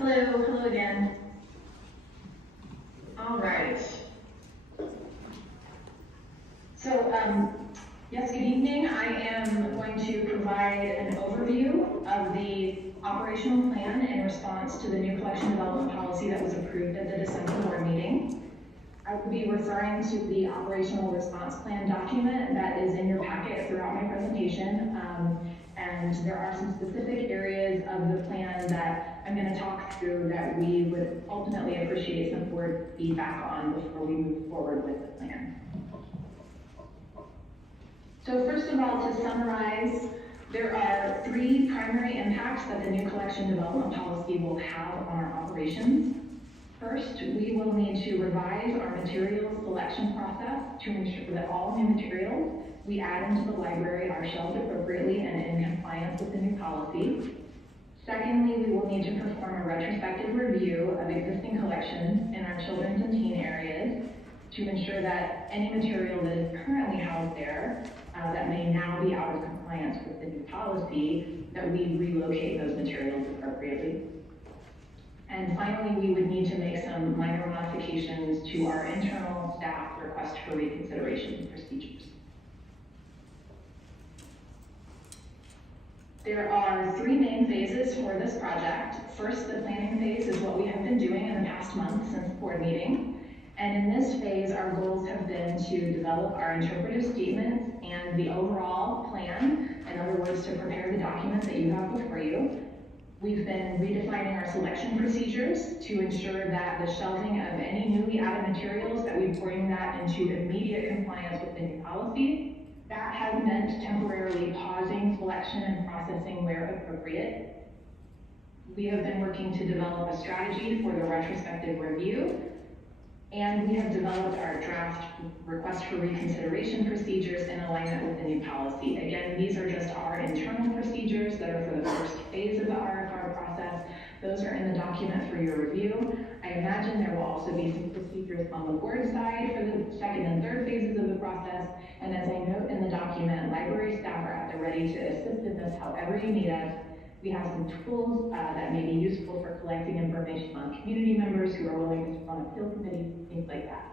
Hello again. All right. So, yes, good evening. I am going to provide an overview of the operational plan in response to the new collection development policy that was approved at the December board meeting. I will be referring to the operational response plan document that is in your packet throughout my presentation. And there are some specific areas of the plan that I'm going to talk through that we would ultimately appreciate some board feedback on before we move forward with the plan. So first of all, to summarize, there are 3 primary impacts that the new collection development policy will have on our operations. First, we will need to revise our materials selection process to ensure that all new materials we add into the library are shelved appropriately and in compliance with the new policy. Secondly, we will need to perform a retrospective review of existing collections in our children's and teen areas to ensure that any material that is currently housed there that may now be out of compliance with the new policy, that we relocate those materials appropriately. And finally, we would need to make some minor modifications to our internal staff request for reconsideration procedures. There are 3 main phases for this project. First, the planning phase is what we have been doing in the past month since the board meeting. And in this phase, our goals have been to develop our interpretive statements and the overall plan, in other words, to prepare the document that you have before you. We've been redefining our selection procedures to ensure that the shelving of any newly added materials, that we bring that into immediate compliance with the new policy. That has meant temporarily pausing selection and processing where appropriate. We have been working to develop a strategy for the retrospective review, and we have developed our draft request for reconsideration procedures in alignment with the new policy. Again, these are just our internal procedures that are for the first phase of the RFR process. Those are in the document for your review. I imagine there will also be some procedures on the board side for the second and third phases of the process. And as I note in the document, library staff are at the ready to assist in this however you need us. We have some tools that may be useful for collecting information on community members who are willing to serve on appeal committees, things like that.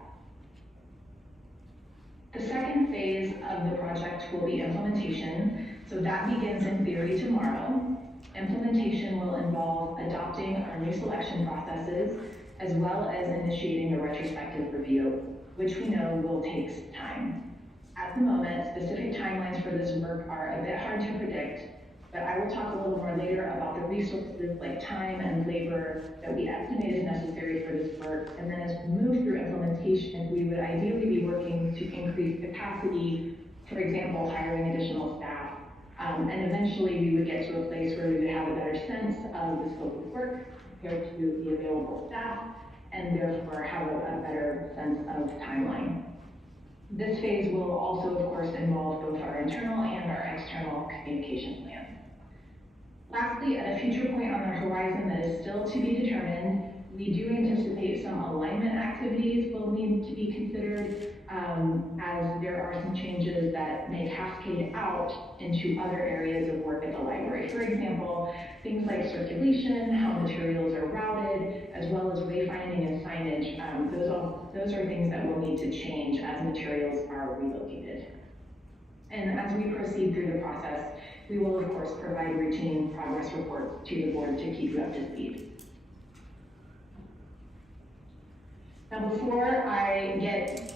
The second phase of the project will be implementation. So that begins in theory tomorrow. Implementation will involve adopting our new selection processes, as well as initiating the retrospective review, which we know will take time. At the moment, specific timelines for this work are a bit hard to predict, but I will talk a little more later about the resources like time and labor that we estimate is necessary for this work. And then as we move through implementation, we would ideally be working to increase capacity, for example, hiring additional staff. And eventually we would get to a place where we would have a better sense of the scope of work compared to the available staff, and therefore have a better sense of timeline. This phase will also, of course, involve both our internal and our external communication plan. Lastly, at a future point on the horizon that is still to be determined, we do anticipate some alignment activities will need to be considered as there are some changes that may cascade out into other areas of work at the library. For example, things like circulation, how materials are routed, as well as wayfinding and signage. Those are things that will need to change as materials are relocated. And as we proceed through the process, we will, of course, provide routine progress reports to the board to keep you up to speed. Now, before I get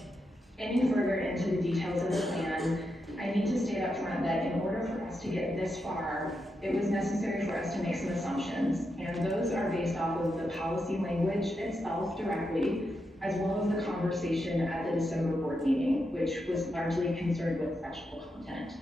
any further into the details of the plan, I need to state up front that in order for us to get this far, it was necessary for us to make some assumptions, and those are based off of the policy language itself directly, as well as the conversation at the December board meeting, which was largely concerned with sexual content.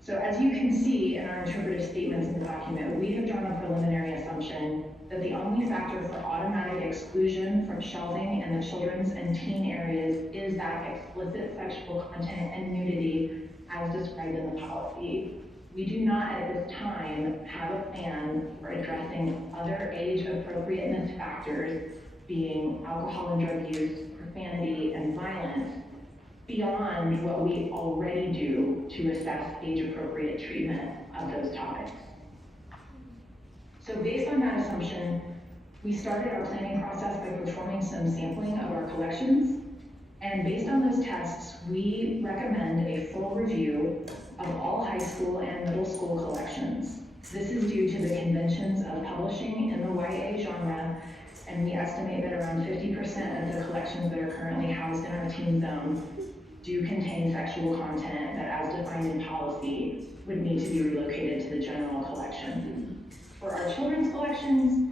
So as you can see in our interpretive statements in the document, we have drawn a preliminary assumption that the only factor for automatic exclusion from shelving in the children's and teen areas is that explicit sexual content and nudity as described in the policy. We do not at this time have a plan for addressing other age appropriateness factors, being alcohol and drug use, profanity, and violence, beyond what we already do to assess age-appropriate treatment of those topics. So based on that assumption, We started our planning process by performing some sampling of our collections, and based on those tests, we recommend a full review of all high school and middle school collections. This is due to the conventions of publishing in the YA genre, and we estimate that around 50% of the collections that are currently housed in our teen zone do contain sexual content that, as defined in policy, would need to be relocated to the general collection. For our children's collections,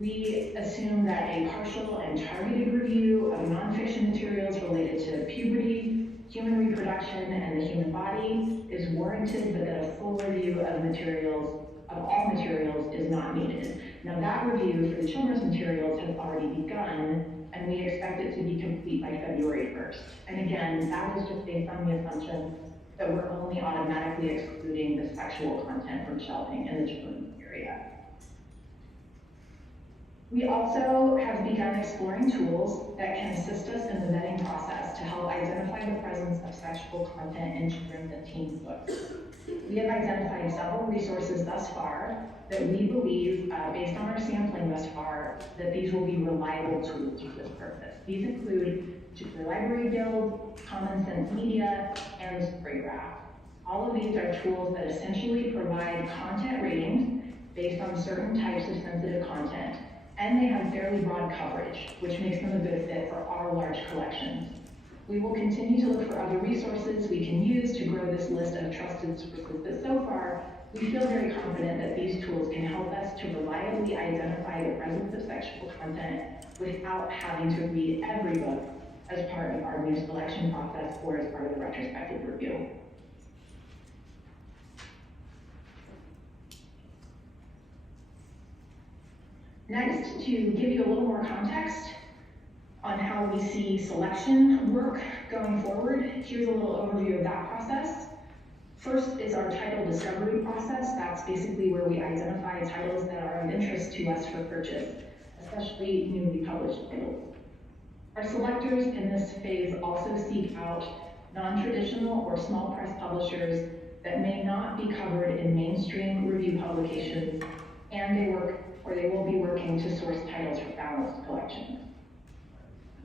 we assume that a partial and targeted review of nonfiction materials related to puberty, human reproduction, and the human body is warranted, but that a full review of all materials is not needed. Now, that review for the children's materials has already begun, and we expect it to be complete by February 1st. And again, that was just based on the assumption that we're only automatically excluding the sexual content from shelving in the children's area. We also have begun exploring tools that can assist us in the vetting process to help identify the presence of sexual content in children's and teens books. We have identified several resources thus far that we believe, based on our sampling thus far, that these will be reliable tools for this purpose. These include the Library Guild, Common Sense Media, and the Storygraph. All of these are tools that essentially provide content ratings based on certain types of sensitive content, and they have fairly broad coverage, which makes them a good fit for our large collections. We will continue to look for other resources we can use to grow this list of trusted sources, but so far, we feel very confident that these tools can help us to reliably identify the presence of sexual content without having to read every book as part of our new selection process or as part of the retrospective review. Next, to give you a little more context on how we see selection work going forward, here's a little overview of that process. First is our title discovery process. That's basically where we identify titles that are of interest to us for purchase, especially newly published titles. Our selectors in this phase also seek out non-traditional or small press publishers that may not be covered in mainstream review publications, and they will be working to source titles for balanced collections.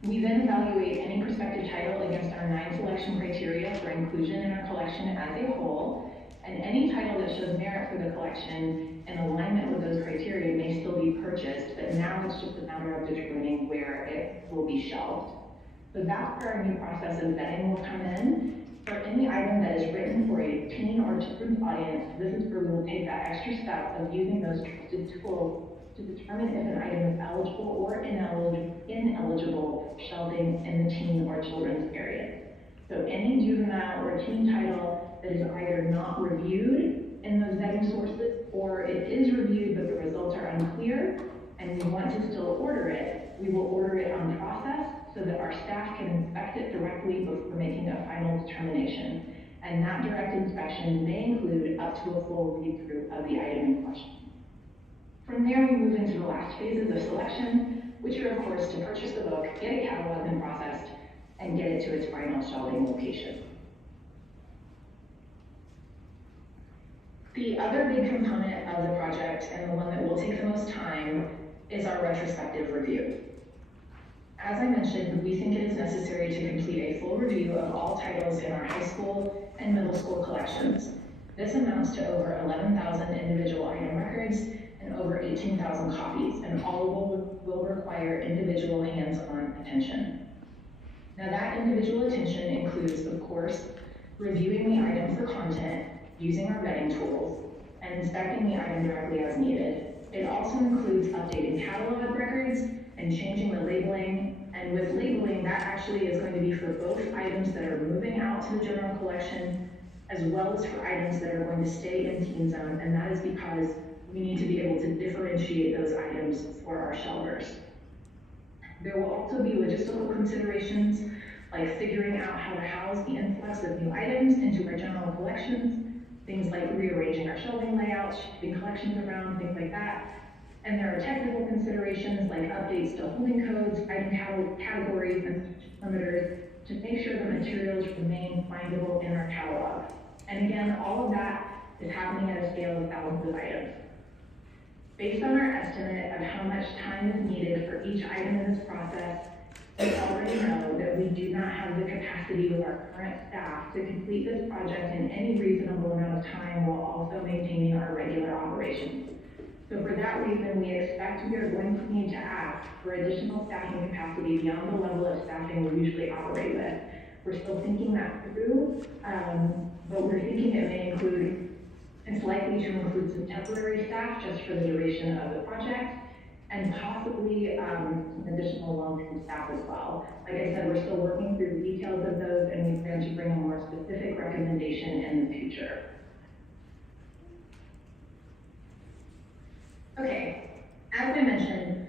We then evaluate any prospective title against our 9 selection criteria for inclusion in our collection as a whole, and any title that shows merit for the collection in alignment with those criteria may still be purchased, but now it's just a matter of determining where it will be shelved. So that's where our new process of vetting will come in. For any item that is written for a teen or children's audience, this is where we will take that extra step of using those trusted tools to determine if an item is eligible or ineligible for shelving in the teen or children's area. So any juvenile or teen title that is either not reviewed in those vetting sources, or it is reviewed but the results are unclear, and we want to still order it, we will order it on process so that our staff can inspect it directly before making a final determination. And that direct inspection may include up to a full read-through of the item in question. From there, we move into the last phases of selection, which are, of course, to purchase the book, get it cataloged and processed, and get it to its final shelving location. The other big component of the project, and the one that will take the most time, is our retrospective review. As I mentioned, we think it is necessary to complete a full review of all titles in our high school and middle school collections. This amounts to over 11,000 individual item records and over 18,000 copies, and all will require individual hands-on attention. Now, that individual attention includes, of course, reviewing the item for content using our vetting tools and inspecting the item directly as needed. It also includes updating catalog records and changing the labeling. And with labeling, that actually is going to be for both items that are moving out to the general collection, as well as for items that are going to stay in teen zone, and that is because we need to be able to differentiate those items for our shelvers. There will also be logistical considerations, like figuring out how to house the influx of new items into our general collections, things like rearranging our shelving layouts, shifting collections around, things like that. And there are technical considerations like updates to holding codes, item categories, and limiters to make sure the materials remain findable in our catalog. And again, all of that is happening at a scale of thousands of items. Based on our estimate of how much time is needed for each item in this process, we already know that we do not have the capacity with our current staff to complete this project in any reasonable amount of time while also maintaining our regular operations. So for that reason, we expect we are going to need to ask for additional staffing capacity beyond the level of staffing we usually operate with. We're still thinking that through, but we're thinking it may include, it's likely to include some temporary staff just for the duration of the project, and possibly some additional long-term staff as well. Like I said, we're still working through the details of those, and we plan to bring a more specific recommendation in the future. Okay, as I mentioned,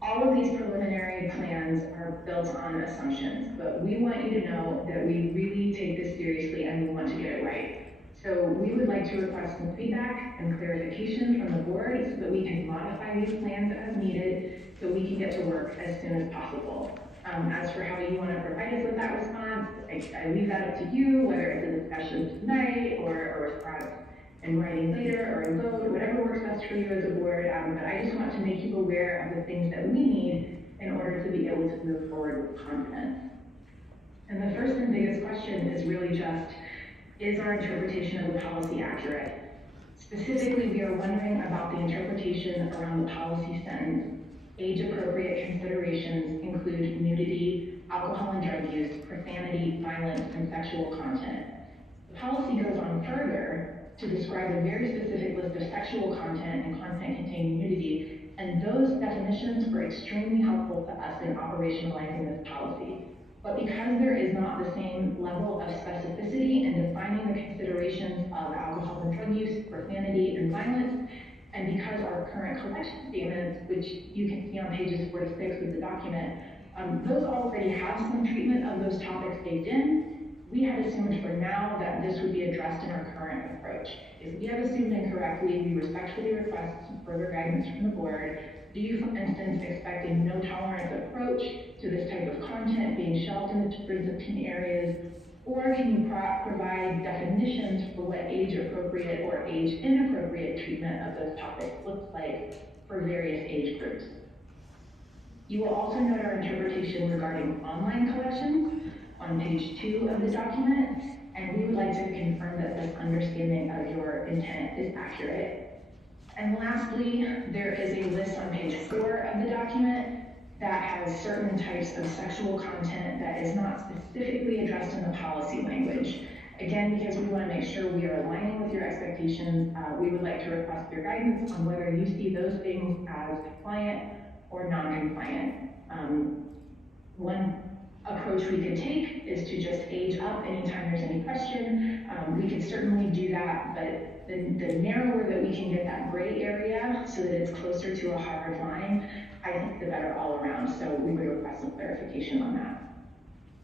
all of these preliminary plans are built on assumptions, but we want you to know that we really take this seriously and we want to get it right. So we would like to request some feedback and clarification from the board so that we can modify these plans as needed so we can get to work as soon as possible. As for how you want to provide us with that response, I leave that up to you, whether it's a discussion tonight or a response in writing later or a vote, whatever works best for you as a board. But I just want to make you aware of the things that we need in order to be able to move forward with confidence. And the first and biggest question is really just, is our interpretation of the policy accurate? Specifically, we are wondering about the interpretation around the policy sentence. Age-appropriate considerations include nudity, alcohol and drug use, profanity, violence, and sexual content. The policy goes on further to describe a very specific list of sexual content and content containing nudity, and those definitions were extremely helpful to us in operationalizing this policy. But because there is not the same level of specificity in defining the considerations of alcohol and drug use, profanity, and violence, and because our current collection statements, which you can see on pages 4 to 6 of the document, those already have some treatment of those topics baked in, we had assumed for now that this would be addressed in our current approach. If we have assumed incorrectly, we respectfully request some further guidance from the board. Do you, for instance, expect a no tolerance approach to this type of content being shelved in the teen areas? Or can you provide definitions for what age appropriate or age inappropriate treatment of those topics looks like for various age groups? You will also note our interpretation regarding online collections on page 2 of the document, and we would like to confirm that this understanding of your intent is accurate. And lastly, there is a list on page 4 of the document that has certain types of sexual content that is not specifically addressed in the policy language. Again, because we want to make sure we are aligning with your expectations, we would like to request your guidance on whether you see those things as compliant or non-compliant. One approach we could take is to just age up anytime there's any question. We could certainly do that, but the narrower that we can get that gray area so that it's closer to a hard line, I think the better all around. So we would request some clarification on that.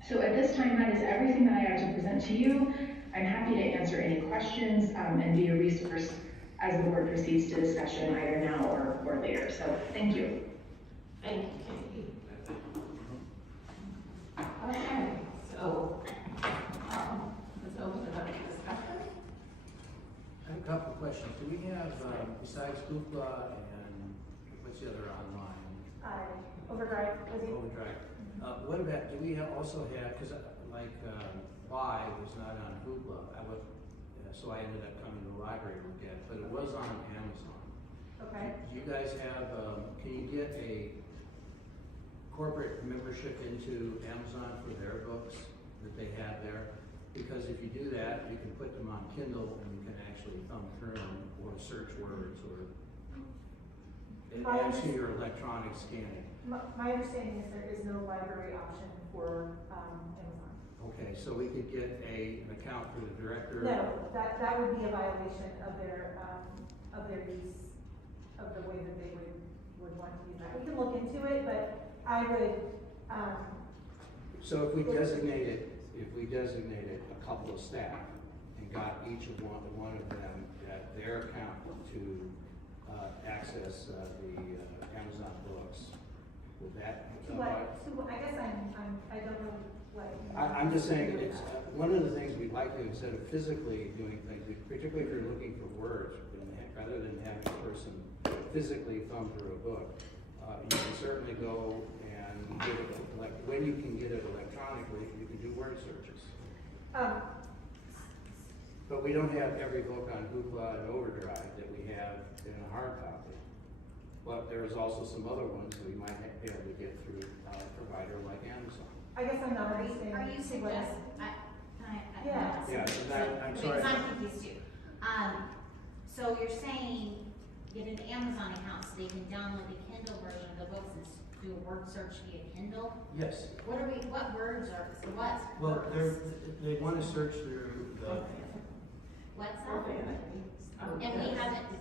So at this time, that is everything that I have to present to you. I'm happy to answer any questions and be a resource as the board proceeds to discussion either now or later. So thank you. Thank you. Okay, so let's open it up to discussion. I have a couple of questions. Do we have, besides Hoopla and what's the other online? Overdrive. Overdrive. What about, do we also have, because like Live was not on Hoopla, so I ended up coming to the library to look at it, but it was on Amazon. Okay. Do you guys have, can you get a corporate membership into Amazon for their books that they have there? Because if you do that, you can put them on Kindle and you can actually thumb through them or search words or it adds to your electronic scanning. My understanding is there is no library option for Amazon. Okay, so we could get an account for the director? No, that would be a violation of their use of the way that they would want to use that. We can look into it, but I would. So if we designated a couple of staff and got each of one of them at their account to access the Amazon books, would that? I guess I don't know what. I'm just saying it's one of the things we'd like to, instead of physically doing things, particularly if you're looking for words, rather than having a person physically thumb through a book. You can certainly go and get it, when you can get it electronically, you can do word searches. But we don't have every book on Hoopla and Overdrive that we have in a hard copy. But there's also some other ones that we might be able to get through a provider like Amazon. I guess I'm not Are understanding. you suggesting, Yeah. Yeah, I'm sorry. Because I'm confused too. So you're saying get an Amazon account so they can download the Kindle version of the books and do a word search via Kindle? Yes. What words are, so what? Well, they want to search through the, What's that? And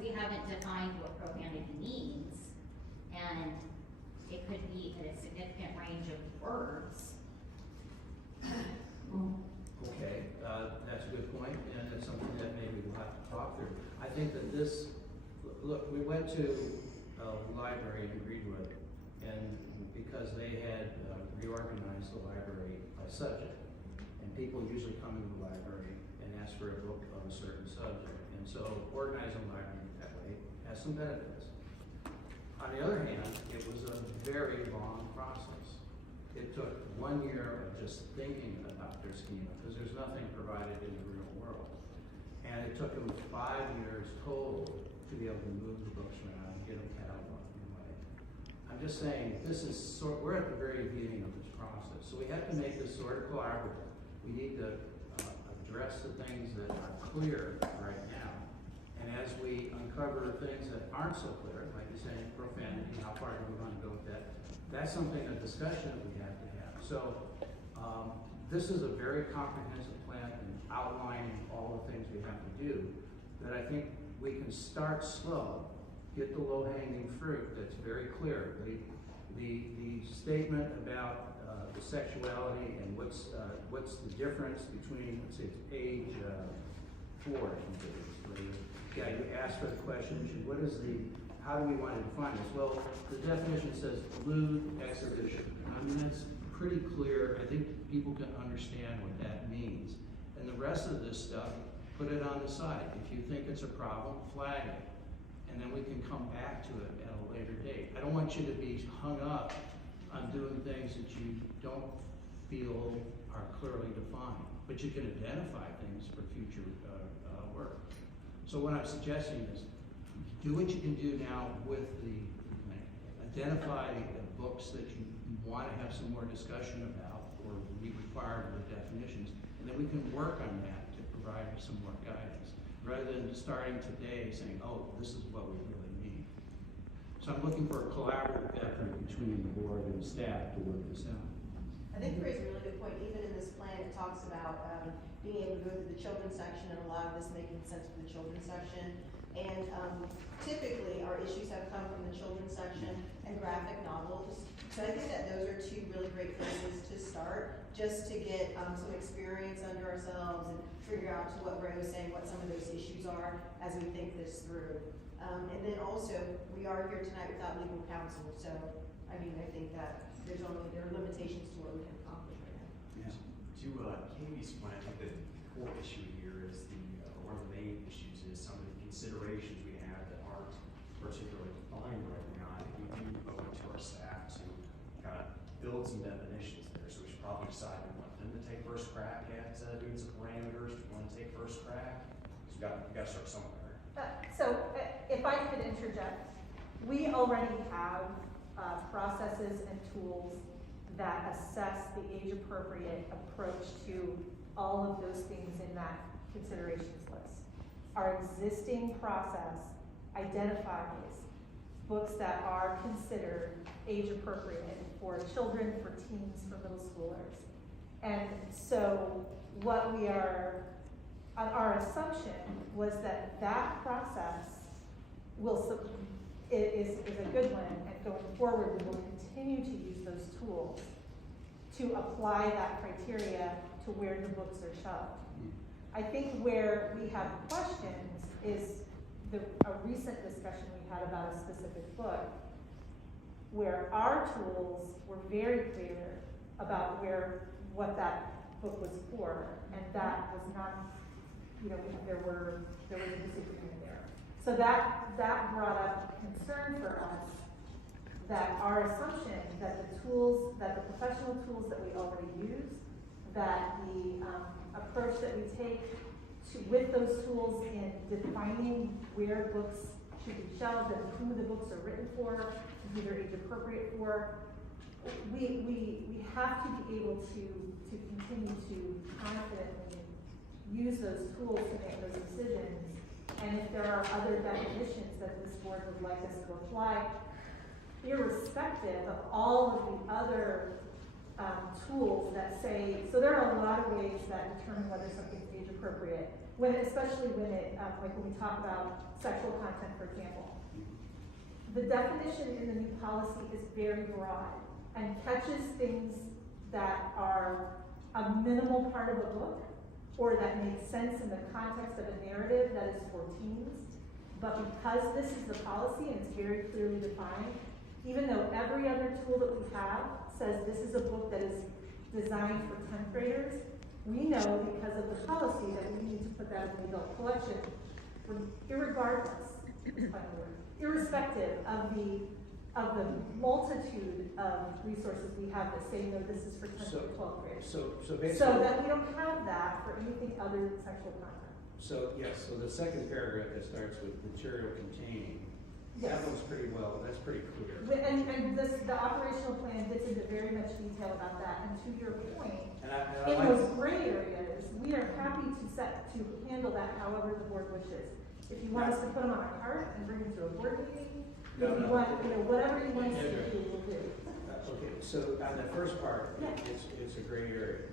we haven't defined what profanity means, and it could be a significant range of words. okay, that's a good point, and it's something that maybe we'll have to talk through. I think that this, look, we went to a library in Greenwood, and because they had reorganized the library by subject, and people usually come into the library and ask for a book on a certain subject, and so organizing the library that way has some benefits. On the other hand, it was a very long process. It took 1 year of just thinking about their schema, because there's nothing provided in the real world. And it took them 5 years total to be able to move the books around and get them cataloged in a way. I'm just saying, we're at the very beginning of this process, so we have to make this sort of collaborative. We need to address the things that are clear right now. And as we uncover things that aren't so clear, like you're saying, profanity, how far do we want to go with that? That's something, a discussion that we have to have. So this is a very comprehensive plan and outlining all the things we have to do that I think we can start slow, get the low-hanging fruit that's very clear. The statement about the sexuality and what's the difference between, let's say, it's page 4, I think it is, where you ask for the question, how do we want to define this? Well, the definition says lewd exhibition. I mean, that's pretty clear. I think people can understand what that means. And the rest of this stuff, put it on the side. If you think it's a problem, flag it. And then we can come back to it at a later date. I don't want you to be hung up on doing things that you don't feel are clearly defined. But you can identify things for future work. So what I'm suggesting is, do what you can do now with the plan. Identify the books that you want to have some more discussion about or be required of the definitions, and then we can work on that to provide some more guidance, rather than starting today saying, oh, this is what we really need. So I'm looking for a collaborative effort between the board and the staff to work this out. I think you raised a really good point. Even in this plan, it talks about being able to go through the children's section and a lot of this making sense for the children's section. And typically, our issues have come from the children's section and graphic novels. So I think that those are two really great places to start, just to get some experience under ourselves and figure out, to what Ray was saying, what some of those issues are as we think this through. And then also, we are here tonight without legal counsel. So, I mean, I think that there are limitations to what we can accomplish right now. Yeah. To Katie's point, I think the core issue here is one of the main issues is some of the considerations we have that aren't particularly defined right now. I think we do owe it to our staff to kind of build some definitions there. So we should probably decide we want them to take first crack at doing some parameters. Do we want to take first crack? Because we got to start somewhere. If I could interject, we already have processes and tools that assess the age-appropriate approach to all of those things in that considerations list. Our existing process identifies books that are considered age-appropriate for children, for teens, for middle schoolers. And so our assumption was that that process is a good one, and going forward, we will continue to use those tools to apply that criteria to where the books are shelved. I think where we have questions is a recent discussion we had about a specific book, where our tools were very clear about what that book was for, and that was not, there was a disagreement there. So that brought up concern for us, that our assumption that the tools, that the professional tools that we already use, that the approach that we take with those tools in defining where books should be shelved and who the books are written for, who they're age appropriate for, we have to be able to continue to confidently use those tools to make those decisions. And if there are other definitions that this board would like us to apply, irrespective of all of the other tools that say, so there are a lot of ways that determine whether something's age appropriate, especially when it, like when we talk about sexual content, for example. The definition in the new policy is very broad and catches things that are a minimal part of a book or that make sense in the context of a narrative that is for teens. But because this is the policy and it's very clearly defined, even though every other tool that we have says this is a book that is designed for 10th graders, we know because of the policy that we need to put that in the adult collection, irrespective of the multitude of resources we have that say, no, this is for 10th to 12th graders. So basically. So that we don't have that for anything other than sexual content. So, yes, so the second paragraph that starts with material containing, Yes. that one's pretty well, that's pretty clear. And the operational plan gets into very much detail about that, and to your point, And I in like, those gray areas, we are happy to handle that however the board wishes. If you want us to put them on a cart and bring them to a board meeting, if you want, whatever you want us to do, we'll do. okay, so on the first part, Yeah. it's a gray area.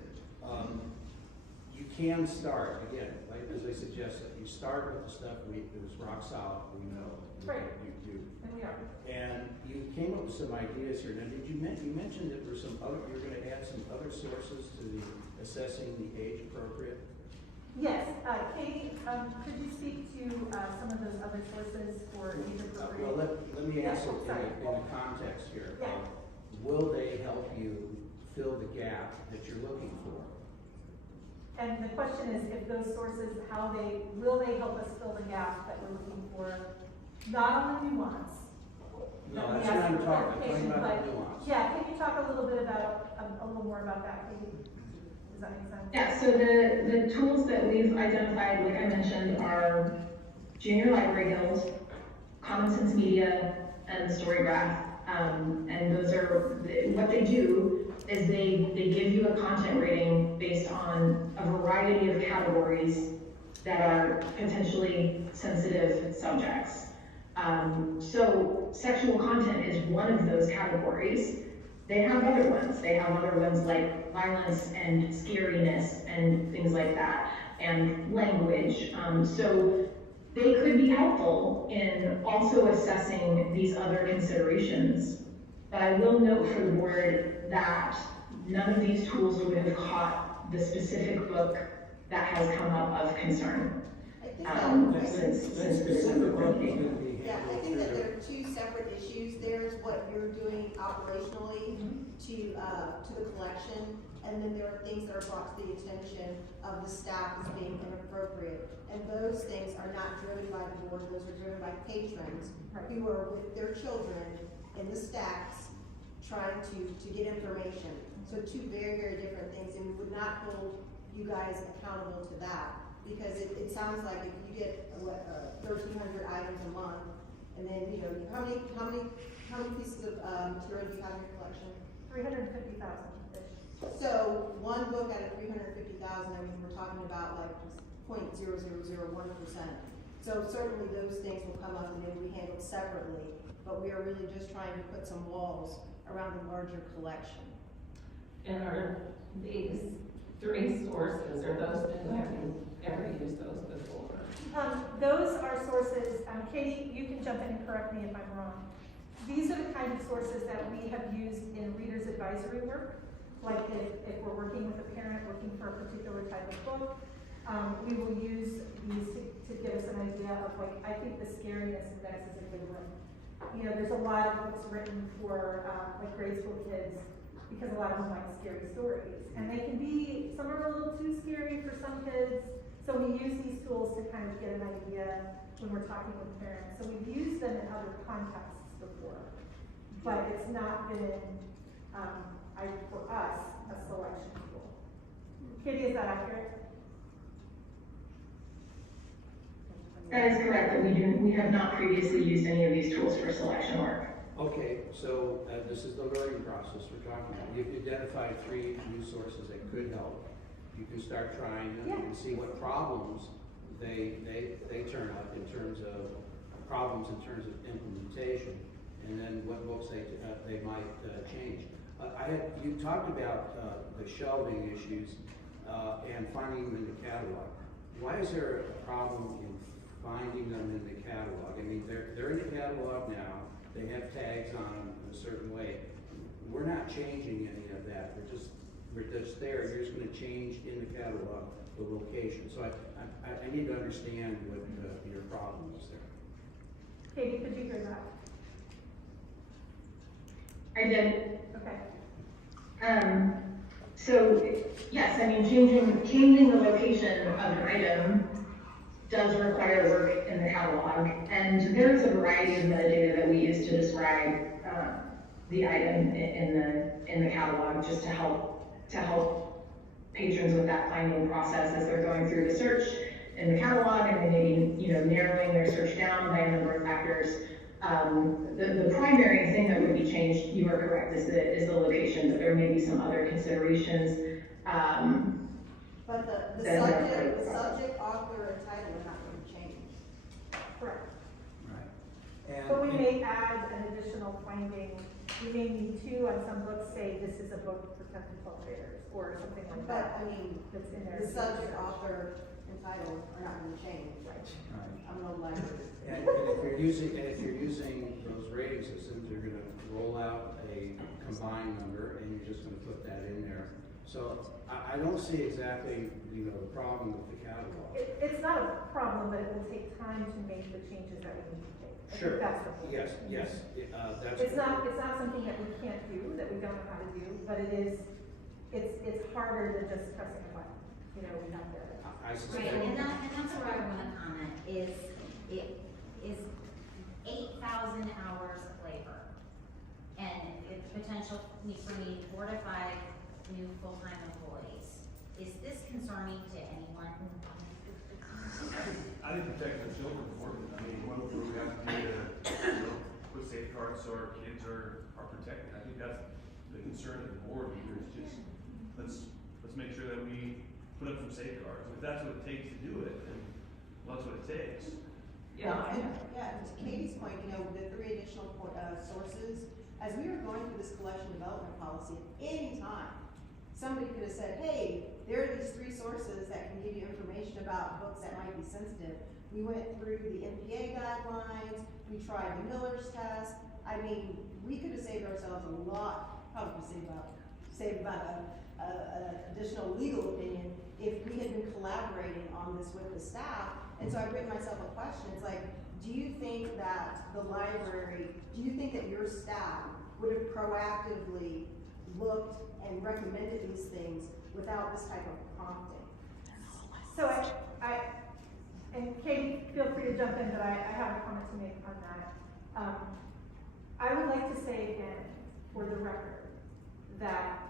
You can start, again, like as I suggested, you start with the stuff it was rock solid, we know. Right. You do. And we are. And you came up with some ideas here. Now, did you mention that there were some other, you're gonna add some other sources to the assessing the age appropriate? Yes, Katie, could you speak to some of those other sources for age appropriate? Well, let me ask it sorry. in the context here. Yeah. Will they help you fill the gap that you're looking for? And the question is, if those sources, will they help us fill the gap that we're looking for? Not on the nuance. No, that we that's asked what I'm for talking clarification, about but- the nuance. Yeah, can you talk a little bit about, a little more about that, Katie? Does that make sense? Yeah, so the tools that we've identified, like I mentioned, are Junior Library Guild, Common Sense Media, and the Story Graph. And those are, what they do is they give you a content rating based on a variety of categories that are potentially sensitive subjects. So sexual content is one of those categories. They have other ones. They have other ones like violence and scariness and things like that, and language. So they could be helpful in also assessing these other considerations. But I will note for the board that none of these tools would have caught the specific book that has come up of concern. I think Since That's this is specific working. is gonna be Yeah, I handled think that through there are two separate issues. There's what you're doing operationally to the collection, and then there are things that are brought to the attention of the staff as being inappropriate. And those things are not driven by the board, those are driven by patrons who are with their children in the stacks trying to get information. So two very, very different things, and we would not hold you guys accountable to that. Because it sounds like if you get, 1,300 items a month, and then, how many pieces of material do you have in your collection? 350,000-ish. So, one book out of 350,000, I mean, we're talking about like 0.0001%. So certainly those things will come up and they will be handled separately, but we are really just trying to put some walls around the larger collection. And are these three sources, are those been, have you ever used those before? Those are sources, Katie, you can jump in and correct me if I'm wrong. These are the kind of sources that we have used in reader's advisory work. Like if we're working with a parent looking for a particular type of book, we will use these to give us an idea of like, I think the scariness index is a good one. There's a lot of books written for like grade school kids because a lot of them like scary stories. And they can be, some are a little too scary for some kids, So we use these tools to kind of get an idea when we're talking with parents. So we've used them in other contexts before, but it's not been, for us, a selection tool. Katie, is that accurate? That is correct, that we have not previously used any of these tools for selection work. Okay, so this is the learning process we're talking about. You've identified 3 resources that could help. You can start trying them and see what problems they turn up in terms of implementation, and then what books they might change. You talked about the shelving issues and finding them in the catalog. Why is there a problem in finding them in the catalog? I mean, they're in the catalog now. They have tags on them in a certain way. We're not changing any of that. We're just there. You're just going to change in the catalog the location. So I need to understand what your problem is there. Katie, could you hear that? I did. Okay. So yes, I mean, changing the location of an item does require work in the catalog, and there's a variety of metadata that we use to describe the item in the catalog, just to help patrons with that finding process as they're going through the search in the catalog, and then maybe narrowing their search down by a number of factors. The primary thing that would be changed, you are correct, is the location, but there may be some other considerations. But the subject, author, and title are not going to change. Correct. Right. But we may add an additional finding. We may need to, on some books, say this is a book for 10th to 12th graders, or something like But, that. I mean, That's in there. the subject, author, and title are not going to change. Right. Right. I'm an old library. And if you're using those rating systems, you're going to roll out a combined number, and you're just going to put that in there. So I don't see exactly the problem with the catalog. It's not a problem, but it will take time to make the changes that we need to take. I Sure. think that's the point. Yes. That's. It's not something that we can't do, that we don't know how to do, but it's harder than just pressing a button. We have to. I suspect. Right, and that's where I want to comment, is 8,000 hours of labor, and it's potential for need 4 to 5 new full-time employees. Is this concerning to anyone? I think protecting the children is important. I mean, what do we have to do to put safeguards so our kids are protected? I think that's the concern of the board here, is just, let's make sure that we put up some safeguards. If that's what it takes to do it, then that's what it takes. Yeah. And to Katie's point, the 3 additional sources, as we were going through this collection development policy, at any time, somebody could have said, hey, there are these 3 sources that can give you information about books that might be sensitive. We went through the MPA guidelines, we tried the Miller's test. I mean, we could have saved ourselves a lot, probably saved about an additional legal opinion if we had been collaborating on this with the staff. And so I've written myself a question. It's like, do you think that your staff would have proactively looked and recommended these things without this type of prompting? So and Katie, feel free to jump in, but I have a comment to make on that. I would like to say again, for the record, that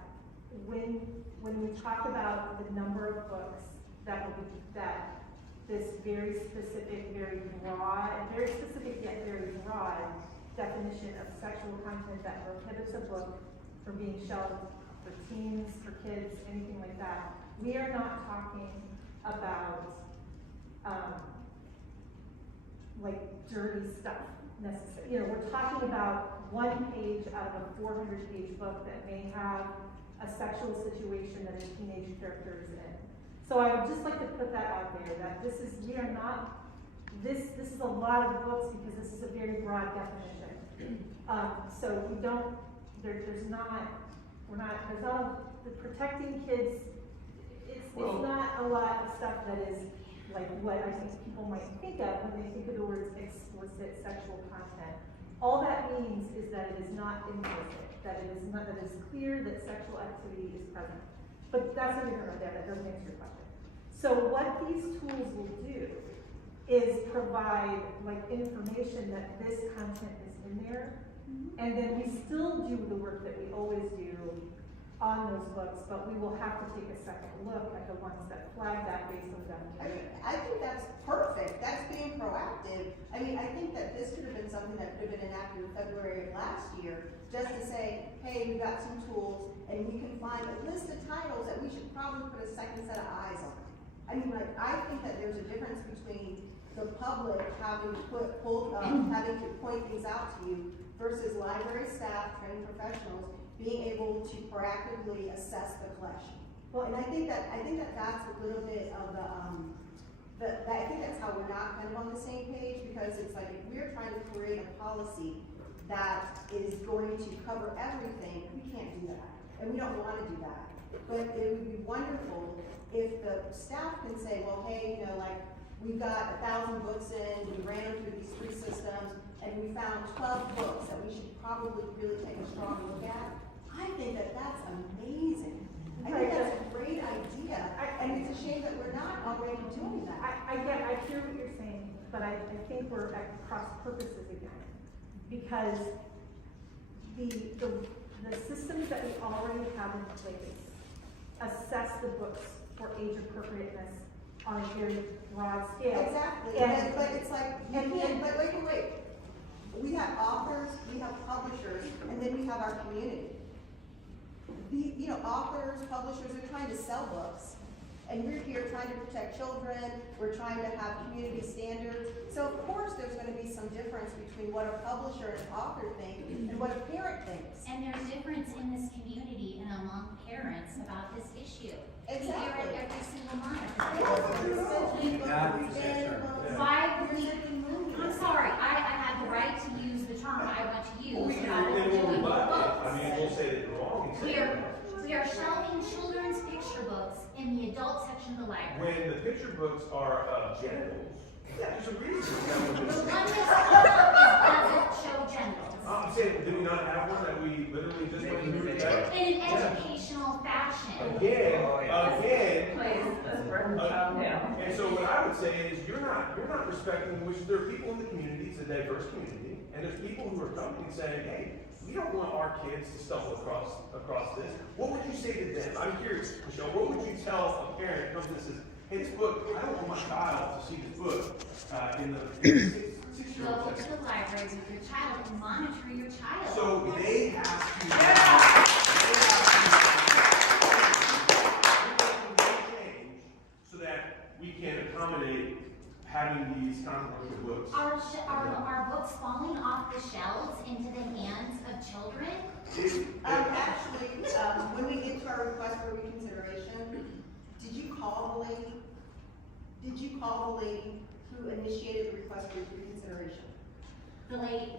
when we talk about the number of books that this very specific, very specific yet very broad definition of sexual content that prohibits a book from being shelved for teens, for kids, anything like that, we are not talking about like dirty stuff necessarily. We're talking about 1 page out of a 400-page book that may have a sexual situation that a teenage character is in. So I would just like to put that out there, that this is a lot of books because this is a very broad definition. So we don't, there's not the protecting kids, it's not a lot of stuff that is like what I think people might think of when they think of the words explicit sexual content. All that means is that it is not implicit, that it is clear that sexual activity is present. But that's neither here nor there, that doesn't answer your question. So what these tools will do is provide like information that this content is in there. And then we still do the work that we always do on those books, but we will have to take a second look at the ones that flag that based on them. I think that's perfect, that's being proactive. I mean, I think that this could have been something that could have been enacted in February of last year, just to say, hey, we've got some tools, and we can find a list of titles that we should probably put a second set of eyes on. I mean, like, I think that there's a difference between the public having to having to point things out to you versus library staff, trained professionals, being able to proactively assess the collection. Well, and I think that that's a little bit of I think that's how we're not kind of on the same page, because it's like if we're trying to create a policy that is going to cover everything, we can't do that, and we don't want to do that. But it would be wonderful if the staff can say, well, hey, you know, like, we've got 1,000 books in, we ran them through these 3 systems, and we found 12 books that we should probably really take a strong look at. I think that that's amazing. I think that's a great idea, and it's a shame that we're not already doing that. I hear what you're saying, but I think we're at cross purposes again. Because the systems that we already have in place assess the books for age appropriateness on a very broad scale. Exactly, And, but it's like, but wait. We have authors, we have publishers, and then we have our community. Authors, publishers are trying to sell books, and we're here trying to protect children, we're trying to have community standards. So of course there's going to be some difference between what a publisher and an author think and what a parent thinks. And there's difference in this community and among parents about this issue. Exactly. We hear it every single month. I'm sorry, I had the right to use the term I want to use. Well, we can, then we'll rebut it. I mean, we'll say that you're wrong. And say We are shelving children's picture books in the adult section of the library. when the picture books are of genitals, there's a reason. The one that's doesn't show genitals. I'm saying, did we not have one that we literally just went through that? In an educational fashion. Again, Please, let's bring the child down. and so what I would say is, you're not respecting, which there are people in the community, it's a diverse community, and there's people who are coming and saying, hey, we don't want our kids to stumble across this. What would you say to them? I'm curious, Michelle, what would you tell a parent who comes and says, hey, this book, I don't want my child to see this book in the six-year-old Go to section. the library with your child and monitor your child. So they have to change so that we can accommodate having these controversial books. Are books falling off the shelves into the hands of children? Actually, when we get to our request for reconsideration, did you call the lady? Did you call the lady who initiated the request for reconsideration? The lady,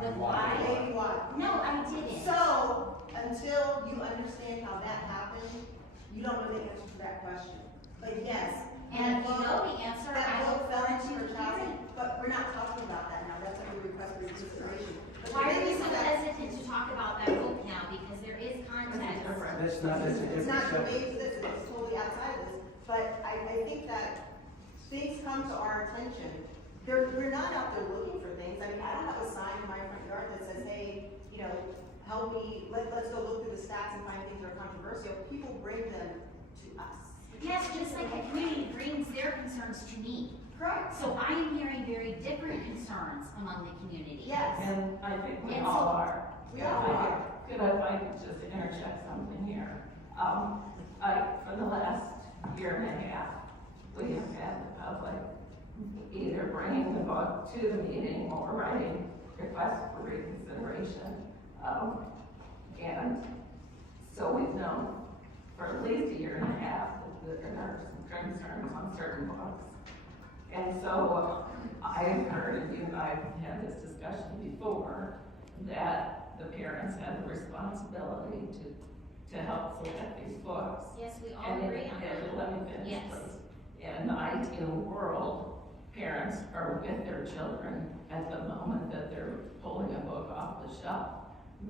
the Why? why? Lady Watt. No, I didn't. So, until you understand how that happened, you don't know the answer to that question. But yes. And if you know the answer, That I vote look fell forward into her to child, hearing. but we're not talking about that now, that's under request for reconsideration. But Why are the we thing so is that- hesitant to talk about that book now? Because there is context. That's a It's different not subject. related to this, it's totally outside of this, but I think that things come to our attention. We're not out there looking for things. I mean, I don't have a sign in my front yard that says, hey, help me, let's go look through the stats and find things that are controversial. People bring them to us. Yes, just like the community brings their concerns to me. Correct. So I am hearing very different concerns among the community. Yes, And I think we And all so- are. we all are. Could I just interject something here? For the last year and a half, we have had the public either bringing the book to the meeting or writing requests for reconsideration. And so we've known for at least a year and a half that there are some concerns on certain books. And so I've heard, and you and I have had this discussion before, that the parents have the responsibility to help select these books. Yes, we all And agree on that. let me finish, Yes. please. In the ideal world, parents are with their children at the moment that they're pulling a book off the shelf.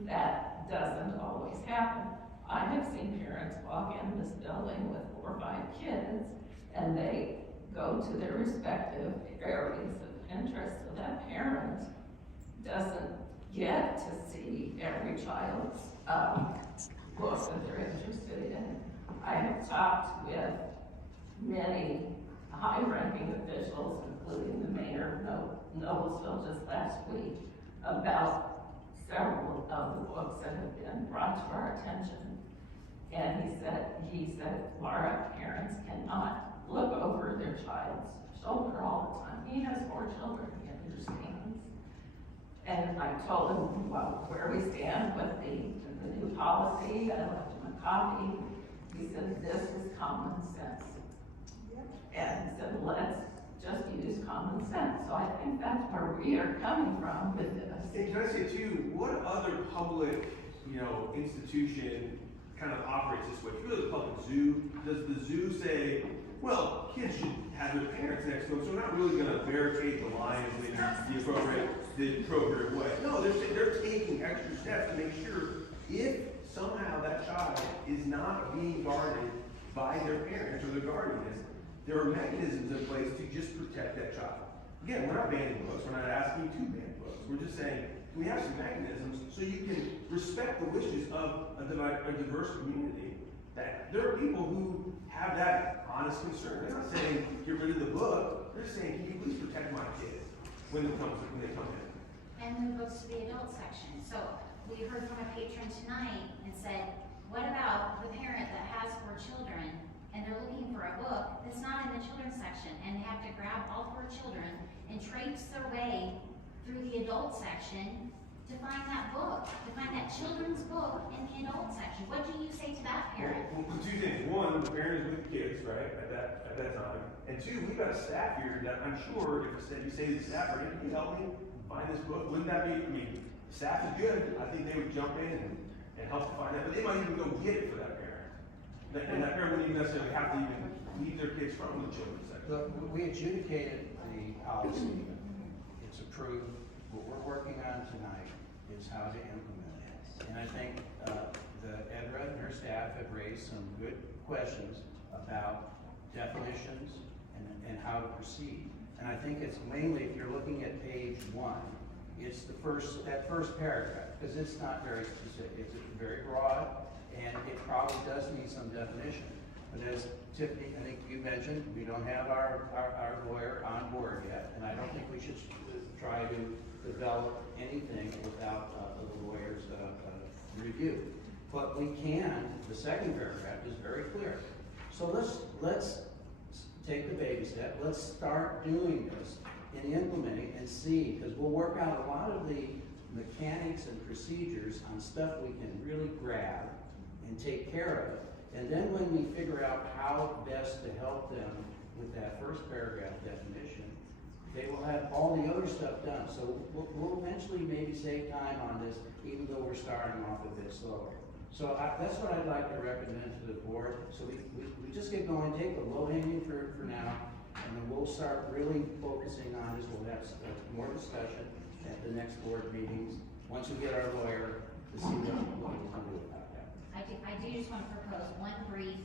That doesn't always happen. I have seen parents walk in this building with 4 or 5 kids and they go to their respective areas of interest, so that parent doesn't get to see every child's book that they're interested in. I have talked with many high-ranking officials, including the mayor of Noblesville just last week, about several of the books that have been brought to our attention. And he said, Laura, parents cannot look over their child's shoulder all the time. He has 4 children, he understands. And I told him, well, where we stand with the new policy. I left him a copy. He said, this is common sense. And he said, let's just use common sense. So I think that's where we are coming from with this. And can I say too, what other public, institution kind of operates this way? If you go to the public zoo, does the zoo say, well, kids should have their parents next to them, so we're not really gonna barricade the lions in the appropriate way? No, they're taking extra steps to make sure if somehow that child is not being guarded by their parents or their guardians, there are mechanisms in place to just protect that child. Again, we're not banning books, we're not asking you to ban books. We're just saying, we have some mechanisms so you can respect the wishes of a diverse community. That there are people who have that honest concern. They're not saying get rid of the book. They're saying, can you please protect my kids when they come in? And then it goes to the adult section. So we heard from a patron tonight and said, what about the parent that has 4 children and they're looking for a book that's not in the children's section, and they have to grab all 4 children and traipse their way through the adult section to find that book, to find that children's book in the adult section? What do you say to that parent? Well, 2 things. 1, the parent is with the kids, right, at that time. And 2, we've got a staff here that I'm sure if you say to the staff, right, can you help me find this book? Wouldn't that be, staff is good. I think they would jump in and help to find that, but they might even go get it for that parent. And that parent wouldn't even necessarily have to even leave their kids from the children's section. Look, we adjudicated the policy. It's approved. What we're working on tonight is how to implement it. And I think the Edra and her staff have raised some good questions about definitions and how to proceed. And I think it's mainly, if you're looking at page 1, it's that first paragraph, because it's not very specific. It's very broad, and it probably does need some definition. But as Tiffany, I think you mentioned, we don't have our lawyer on board yet, and I don't think we should try to develop anything without the lawyer's review. But we can, the second paragraph is very clear. So let's take the baby step. Let's start doing this and implementing and see, because we'll work out a lot of the mechanics and procedures on stuff we can really grab and take care of. And then when we figure out how best to help them with that first paragraph definition, they will have all the other stuff done. So we'll eventually maybe save time on this, even though we're starting off a bit slower. So that's what I'd like to recommend to the board. So we just get going, take the low hanging fruit for now, and then we'll start really focusing on this. We'll have more discussion at the next board meetings, once we get our lawyer to see what we can do about that. I do just want to propose one brief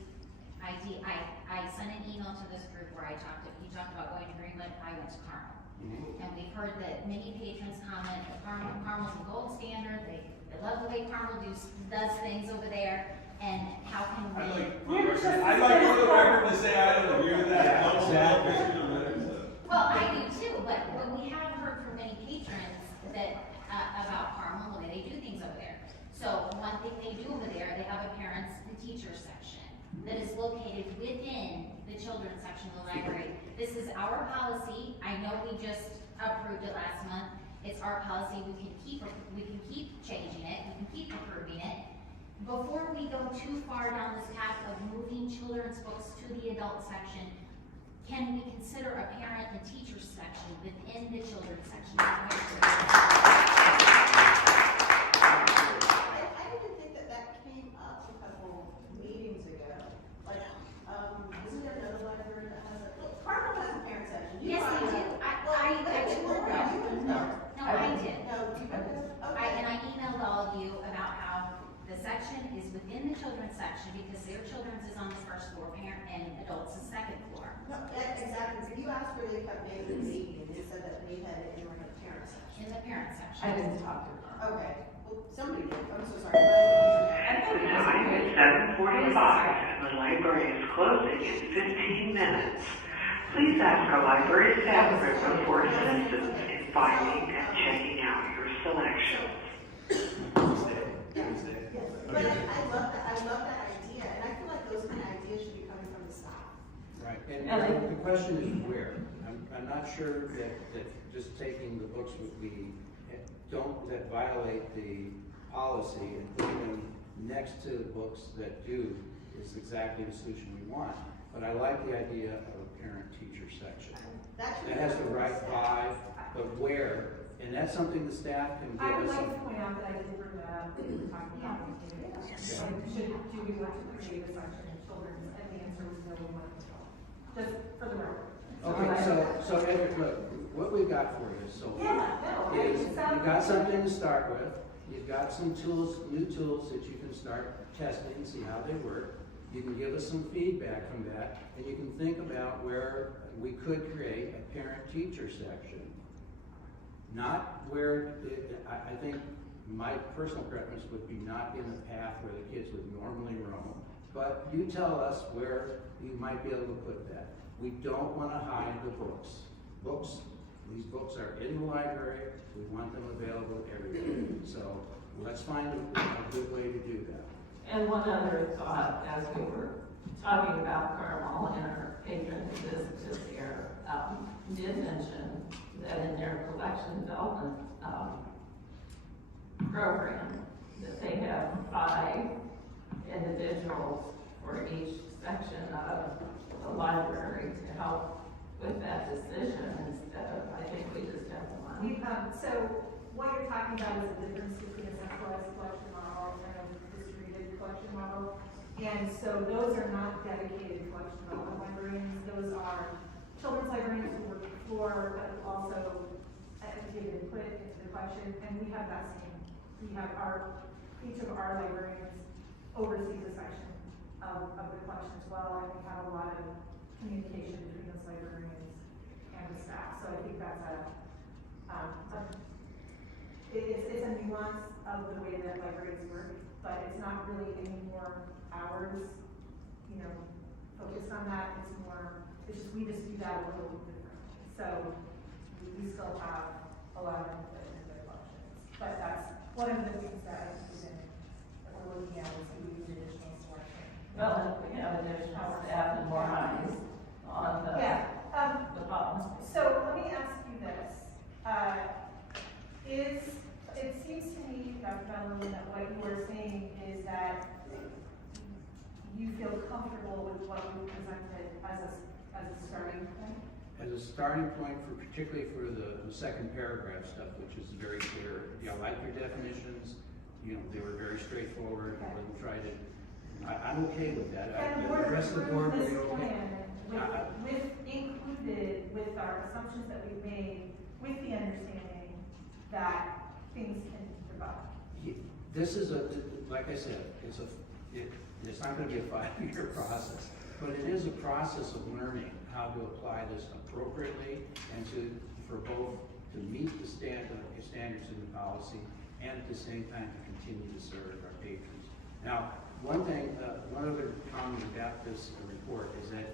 idea. I sent an email to this group where he talked about going to Greenwood, I went to Carmel. And we've heard that many patrons comment that Carmel's a gold standard, they love the way Carmel does things over there, and how can we? I'd like for the record to say I don't agree with that. Well, I do too, but we have heard from many patrons that about Carmel, the way they do things over there. So one thing they do over there, they have a parents and teachers section that is located within the children's section of the library. This is our policy. I know we just approved it last month. It's our policy. We can keep changing it. We can keep improving it. Before we go too far down this path of moving children's books to the adult section, can we consider a parent and teacher section within the children's section? I didn't think that came up a couple meetings ago. Like, isn't there another library that has Carmel has a parent section? Yes, they do. I told them. No, I did. No, you And I emailed all of you about how the section is within the children's children's section because their children's is on the first floor, parent and adults is second floor. No, exactly, you asked where they kept Babe and Baby, and they said that they had it in like a parent section. In the parent section. I didn't talk to her. Okay, well, somebody did, I'm so sorry. but I I didn't think The time is 7:45 and the library is closing in 15 minutes. Please ask our library staff member for assistance in finding and checking out your selections. Yes, but I love that idea, and I feel like those kind of ideas should be coming from the staff. Right, and the question is where? I'm not sure that just taking the books that violate the policy and putting them next to the books that do is exactly the solution we want. But I like the idea of a parent-teacher section. That should be That has the coming from right staff. vibe, but where? And that's something the staff can give I would us. like to point out that I did bring that up when we were talking about it. Do we want to create a section in children's? And the answer was no, we want to. Just for the record. Okay, so Edric, look, what we've got for you so far is you've got something to start with. You've got some tools, new tools that you can start testing and see how they work. You can give us some feedback from that, and you can think about where we could create a parent-teacher section. Not where, I think my personal preference would be not in the path where the kids would normally roam, but you tell us where you might be able to put that. We don't want to hide the books. These books are in the library. We want them available everywhere. So let's find a good way to do that. And one other thought, as we were talking about Carmel and our patron visitors here, did mention that in their collection development program, that they have 5 individuals for each section of the library to help with that decision instead of, I think we just have the money. So what you're talking about is a difference between a centralized collection model and a distributed collection model. And so those are not dedicated collection development librarians. Those are children's librarians who work the floor, but also give input into the collection. And we have that same, each of our librarians oversees a section of the collection as well. And we have a lot of communication between those librarians and the staff. So I think that's it's a nuance of the way that libraries work, but it's not really any more hours, focused on that. We just do that a little differently. So we still have a lot of input in their functions. But that's one of the things that we're looking at is do we need additional selection. Well, if we have additional staff and more eyes on the problems. So let me ask you this. It seems to me, Dr. Melanie, that what you are saying is that you feel comfortable with what you presented as a starting point? As a starting point, particularly for the second paragraph stuff, which is very clear. I like your definitions. They were very straightforward. I wouldn't try to. I'm okay with that. And The rest of the board will be okay. Included with our assumptions that we've made, with the understanding that things can develop. This is like I said, it's not going to be a 5-year process, but it is a process of learning how to apply this appropriately and for both to meet the standards in the policy and at the same time to continue to serve our patrons. Now, one other comment about this report is that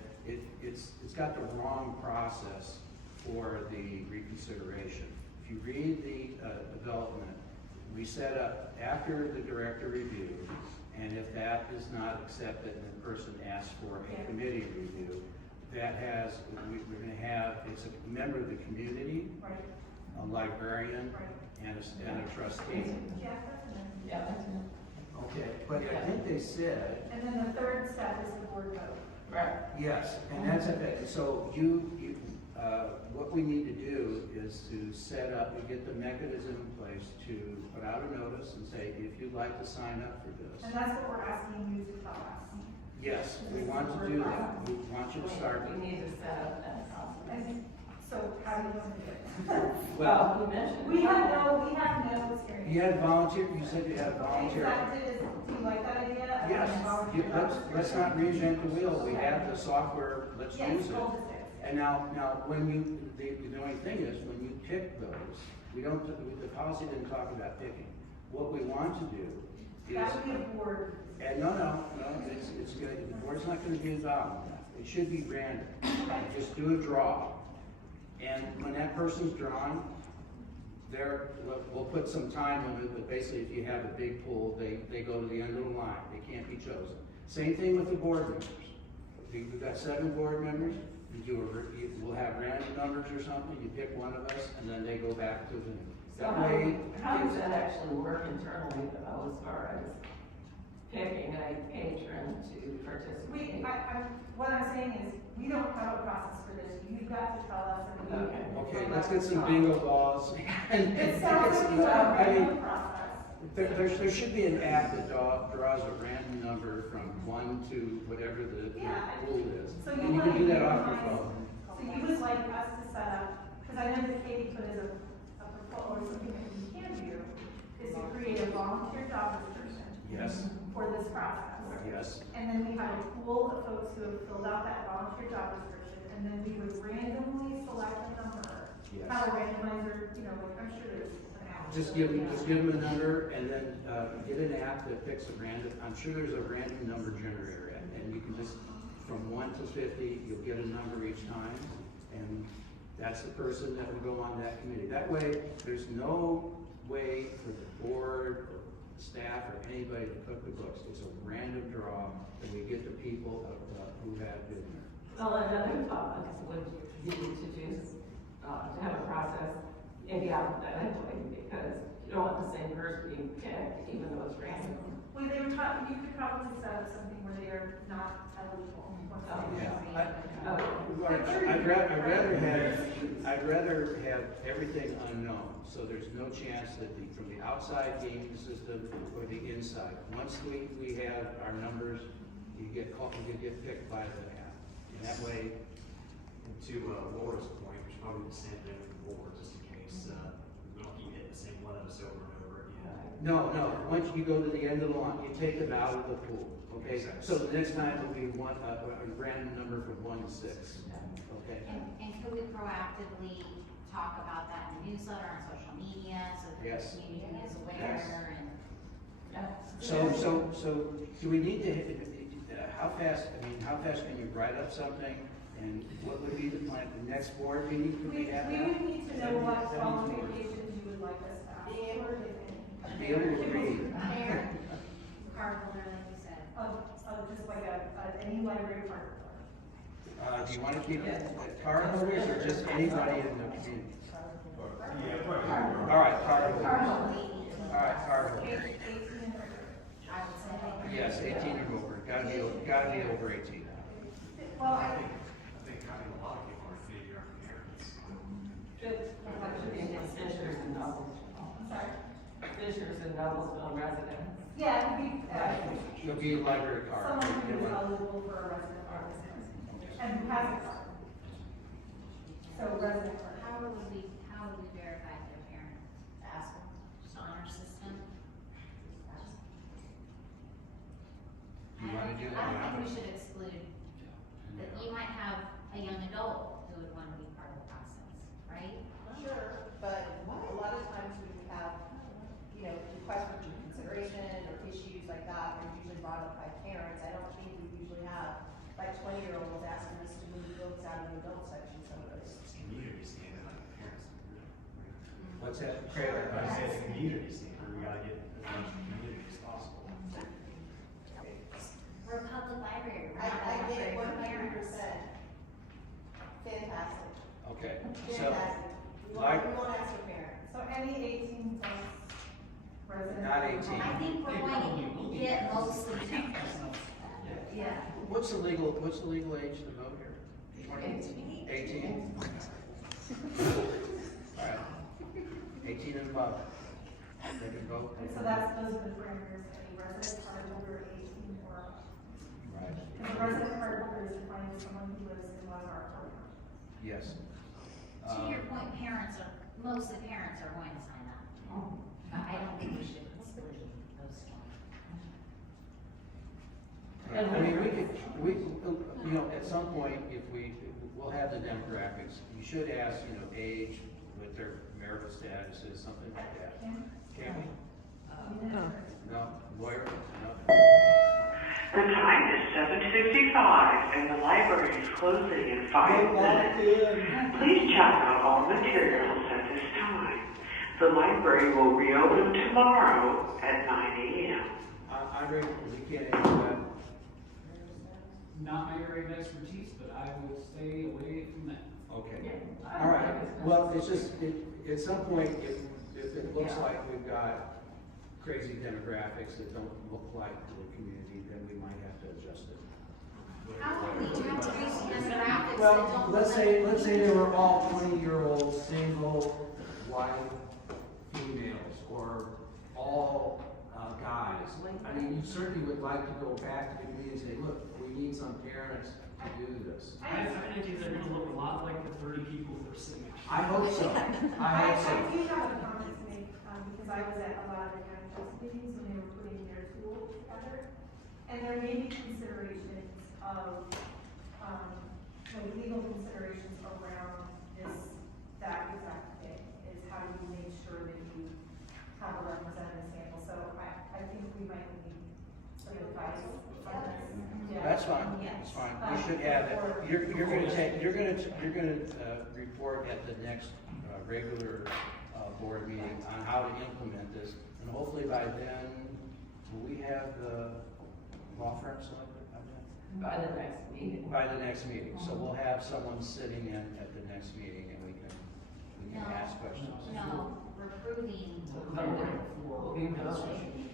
it's got the wrong process for the reconsideration. If you read the development, we set up after the director review, and if that is not accepted and the person asks for a committee review, we're going to have, it's a member of the community, Right. a librarian, Right. and a trustee. Yeah, that's an Yeah, that's it. Okay, but I think they said, And then the third step is the board vote. Right. yes, and that's it. So what we need to do is to set up and get the mechanism in place to put out a notice and say, if you'd like to sign up for this. And that's what we're asking you to tell us. Yes, we want to do that. We want you to start. We need to set up that process. And so how do you want to do it? Well, you mentioned. We have no experience. You had volunteer, you said you had a volunteer. Do you like that idea? Yes. let's not reinvent the wheel, we have the software, let's Yes, use it. cul-de-sacs. And now, when you, the only thing is, when you pick those, we don't, the policy didn't talk about picking. What we want to do is. That would be a board. And no, it's good, the board's not gonna be involved in that, it should be random. Just do a draw. And when that person's drawn, we'll put some time limit, but basically if you have a big pool, they go to the end of the line, they can't be chosen. Same thing with the board members. We've got 7 board members, we'll have random numbers or something, you pick one of us, and then they go back to the, So that way. how does that actually work internally though, as far as picking a patron to participate? What I'm saying is, we don't have a process for this, you've got to tell us. And we- Okay, let's get some bingo balls. It sounds like you have a I mean, random process. there should be an app that draws a random number from 1 to whatever the rule is. So And you can do that off your phone. So you would like us to set up, because I know that Katie put as a proposal, or something that we can do, is to create a volunteer job description. Yes. For this process. Yes. And then we have a pool of folks who have filled out that volunteer job description, and then we would randomly select a number. Yes. Have a randomizer, like, I'm sure there's an app. Just give them a number and then, get an app that picks a random, I'm sure there's a random number generator and you can just, from 1 to 50, you'll get a number each time. And that's the person that will go on that committee. That way, there's no way for the board or staff or anybody to cook the books. It's a random draw and we get the people who have been there. Well, another thought would be to do, to have a process, maybe alphabetically, because you don't want the same person being picked, even though it's random. Well, you could probably set up something where they are not eligible. I'd rather have everything unknown, so there's no chance that from the outside gaming system or the inside. Once we have our numbers, you get picked by the app. And that way. And to Laura's point, we should probably do the same thing with the board, just in case we don't keep hitting the same one of us over and over again. No, once you go to the end of the line, you take them out of the pool, okay? So the next time will be a random number from 1 to 6, okay? And could we proactively talk about that in the newsletter, on social media, so that the Yes. community is aware Yes. and? So do we need to, how fast can you write up something? And what would be the plan, the next board meeting, could we have We that? would need to know what 17 boards. qualifications you would like us to ask for. Be able to read. Mayor, cardholder, like you said. Just like any library card. Do you want to keep it card holders or just anybody in the community? Yeah, probably. All right, card holders. Cardholder. All right, card holders. 18 and over. I would say. Yes, 18 or over, gotta be over 18. Well, I think having a lot of people are maybe our parents. Fishers and Nobles. I'm sorry. Fishers and Noblesville residents. Yeah, it would be, You'll be a library card. someone who is eligible for a resident card and who has a card. So resident card. How would we verify their parents? Ask them, just honor system? You wanna do I that? don't think we should exclude, that you might have a young adult who would want to be part of the process, right? Sure, but a lot of times when you have, requests for reconsideration or issues like that, they're usually brought up by parents. I don't think we usually have like 20-year-olds asking us to move books out of the adult section some of those. It's community standard, like parents. What's that? I say it's a community standard, we gotta get as much community as possible. We're a public library, we're I not a get library for 100%. parents. Fantastic. Okay, so, Fantastic. We won't ask for parents. So any 18 plus resident. Not 18. I think we're going to get mostly parents. Yeah. what's the legal age to vote here? 18? All right, 18 and above, they can vote. And so those are the parameters, any resident card holder 18 or up. Right, And the resident card holder is defined as someone who lives in one of our programs. yes. To your point, mostly parents are going to sign up. I don't think we should exclude those. Right. I mean, you know, at some point, we'll have the demographics. You should ask, you know, age, what their marital status is, something like that. Can we? No, lawyer? No. The time is 7:55 and the library is closing in 5 minutes. Please check out all materials at this time. The library will reopen tomorrow at 9 a.m. Andre, you can't answer that. Not my area of expertise, but I would stay away from that. Okay. All right. Well, it's just, at some point, if it looks like we've got crazy demographics that don't look like the community, then we might have to adjust it. How will we have crazy demographics that Well, don't let's look say they were all 20-year-old, single, white females, or all guys. I mean, you certainly would like to go back to the community and say, look, we need some parents to do this. I have an idea they're gonna look a lot like the 30 people who are sitting next to you. I hope so. I hope so. I do have a comment to make, because I was at a lot of the county council meetings when they were putting their tool together. And there may be considerations of, like legal considerations around that exact thing, is how do you make sure that you have a representative sample. So I think we might need some advice on this. Yeah. That's fine, Yes. that's fine. We should have it. You're gonna report at the next regular board meeting on how to implement this. And hopefully by then, will we have the law firm selected by then? By the next meeting. By the next meeting. So we'll have someone sitting in at the next meeting and we can ask questions. No, recruiting. We'll be voting.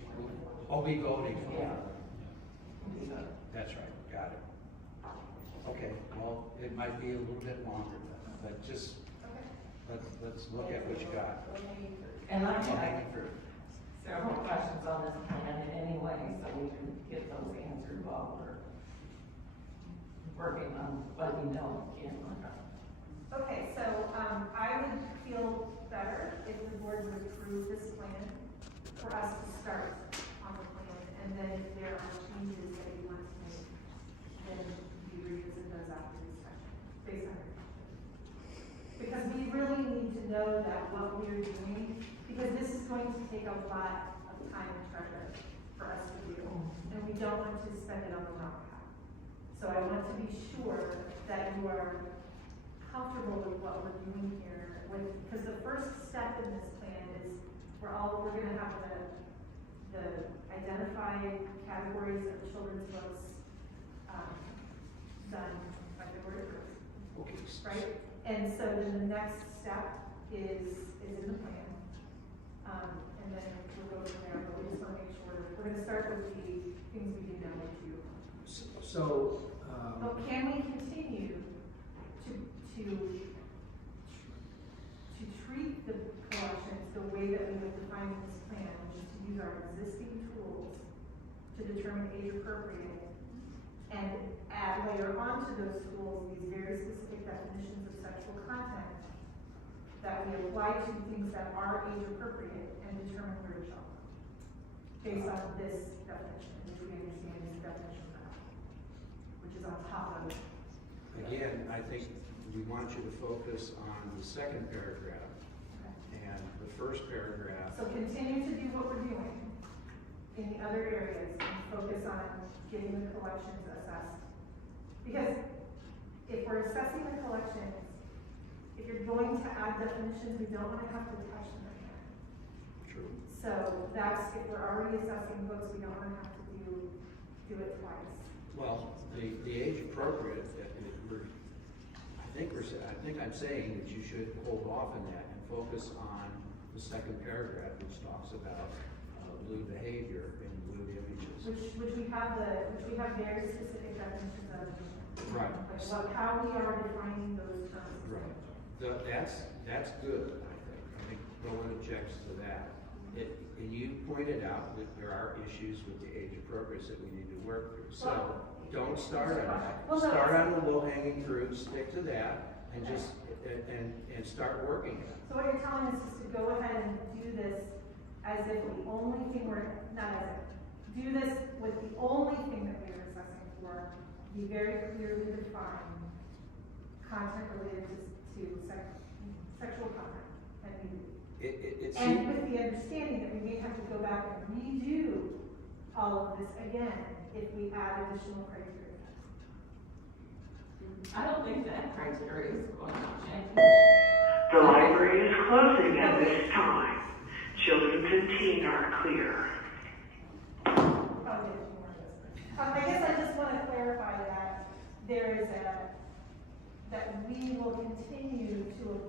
Oh, be voting. Yeah. That's right, got it. Okay, well, it might be a little bit longer, but just, let's look at what you got. And I Low have hanging fruit. several questions on this plan anyway, so we can get those answered while we're working on what we know we can work on. Okay, so, I would feel better if the board would approve this plan for us to start on the plan, and then if there are changes that you want to make, then we revisit those after discussion, based on your questions. Because we really need to know that what we're doing, because this is going to take a lot of time and treasure for us to do, and we don't want to spend it on the wrong path. So I want to be sure that you are comfortable with what we're doing here, because the first step in this plan is we're gonna have the identified categories of children's books, done by February 1st. Okay. Right? And so then the next step is in the plan. And then we'll go from there, but we just wanna make sure, we're gonna start with the things we do now with you. So, But can we continue to treat the collections the way that we would define in this plan, which is to use our existing tools to determine age appropriate, and layer onto those tools these very specific definitions of sexual content that we apply to things that are age appropriate and determine where to show, based on this definition, which we understand is the definition of that, which is on top of it. again, I think we want you to focus on the second paragraph and the first paragraph. So continue to do what we're doing in the other areas and focus on getting the collections assessed. Because if we're assessing the collections, if you're going to add definitions, we don't want to have to touch them again. True. So that's, if we're already assessing books, we don't want to have to do it twice. Well, the age appropriate, I think I'm saying that you should hold off on that and focus on the second paragraph, which talks about lewd behavior and lewd images. Which we have very specific definitions of. Right. Like how we are defining those terms. Right. That's good, I think. I think no one objects to that. And you pointed out that there are issues with the age appropriates that we need to work through. So don't start on that. Start on the low hanging fruit, stick to that, and just, and start working it. So what you're telling us is to go ahead and do this as if the only thing do this with the only thing that we're assessing be very clearly defined content related to sexual content and nudity. It's And with the understanding that we may have to go back and redo all of this again if we add additional criteria. I don't think that criteria is going to change. The library is closing at this time. Children and teen are clear. I guess I just want to clarify that that we will continue to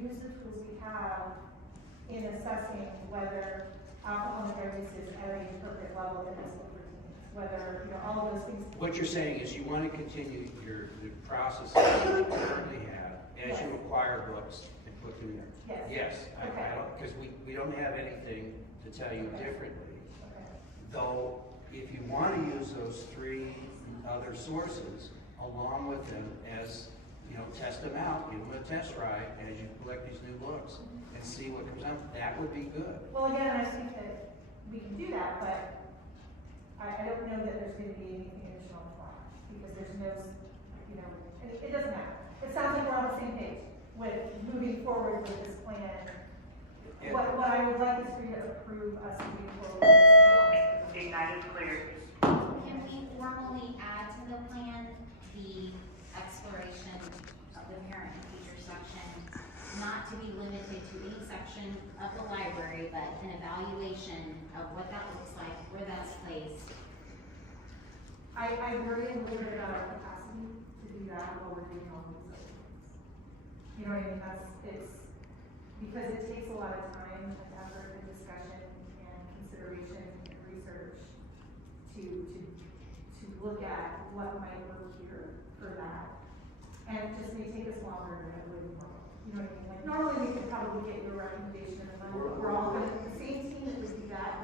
use the tools we have in assessing whether alcohol and drug use is at an appropriate level in this for teens, whether, all of those things. What you're saying is you want to continue the process that you currently have as you acquire books and put them in. Yes. Yes, Okay. because we don't have anything to tell you differently. Okay. Though, if you want to use those 3 other sources along with them as, test them out, give them a test ride as you collect these new books and see what comes out, that would be good. Well, again, I think that we can do that, but I don't know that there's going to be anything additional tomorrow because there's no, it doesn't matter. It sounds like we're on the same page with moving forward with this plan. And What I would like is for you to approve us moving forward with this plan. That is clear. Can we formally add to the plan the exploration of the parent and teacher section, not to be limited to any section of the library, but an evaluation of what that looks like, where that's placed? I worry a little bit about our capacity to do that while we're doing all these other things. You know what I mean? It's because it takes a lot of time and effort and discussion and consideration and research to look at what might work here for that. And it just may take us longer than it would normally. You know what I mean? Like normally we could probably get your recommendation and we're all kind of the same team that would do that.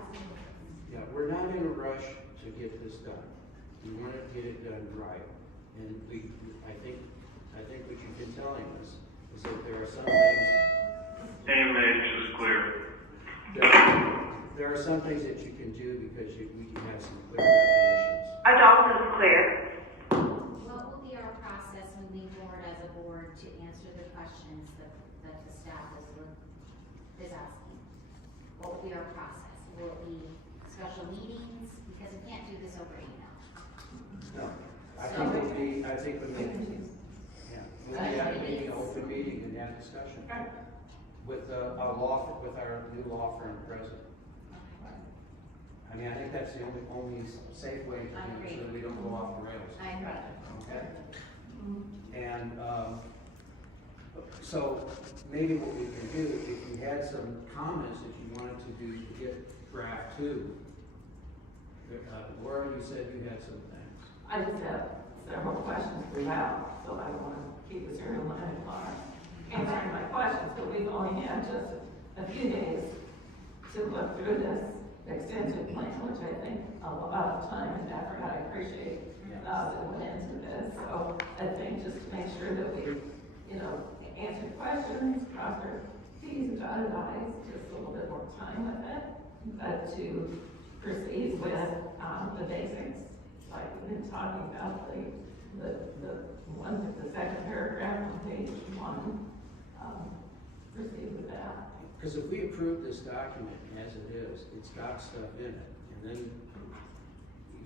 Yeah, we're not in a rush to get this done. We want to get it done right. And I think what you've been telling us is that there are some things. AMH is clear. There are some things that you can do because we can have some clear definitions. Adult is clear. What will be our process moving forward as a board to answer the questions that the staff is asking? What will be our process? Will it be special meetings? Because we can't do this over email. No, we'll be at the open meeting and have discussion with our new law firm president. I mean, I think that's the only safe way to do it so that we don't go off the rails. I agree. Okay? And so maybe what we can do, if you had some comments that you wanted to do to get draft 2, Laura, you said you had some things. I just have several questions throughout, so I don't want to keep us here till 9 o'clock answering my questions, but we've only had just a few days to look through this extensive plan, which I think a lot of time and effort, I appreciate that went into this. So I think just to make sure that we, answer questions, cross our T's and dotted I's, just a little bit more time with it, but to proceed with the basics, like we've been talking about the second paragraph on page 1, proceed with that. Because if we approve this document as it is, it's got stuff in it, and then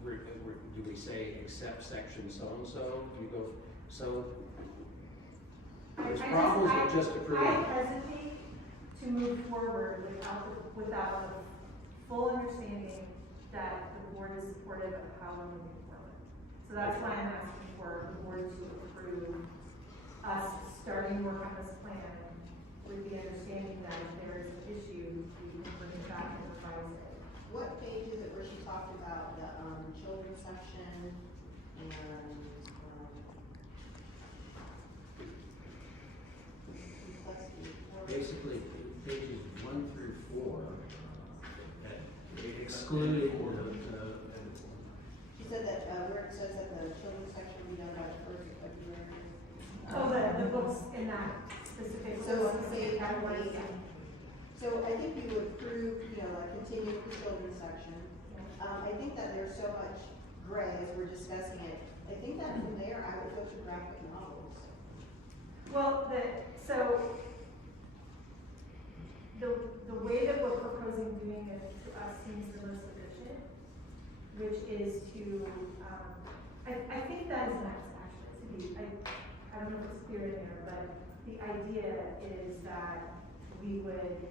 do we say accept section so-and-so? Do we go, so there's problems with just approving. I hesitate to move forward without a full understanding that the board is supportive of how we're moving forward. So that's why I'm asking for the board to approve us starting work on this plan with the understanding that if there is an issue, we can bring it back and revise it. What page is it where she talked about the, children's section and, Basically, pages 1 through 4, excluding She said that, where it says that the children's section will be done by the 1st of February. Oh, the books in that specific. So I think you would approve, continue with the children's section. I think that there's so much gray as we're discussing it, I think that from there, I would go to graphic novels. Well, the way that we're proposing doing it to us seems the most efficient, which is to, I think that is nice, actually, I don't know if it's clear in there, but the idea is that we would,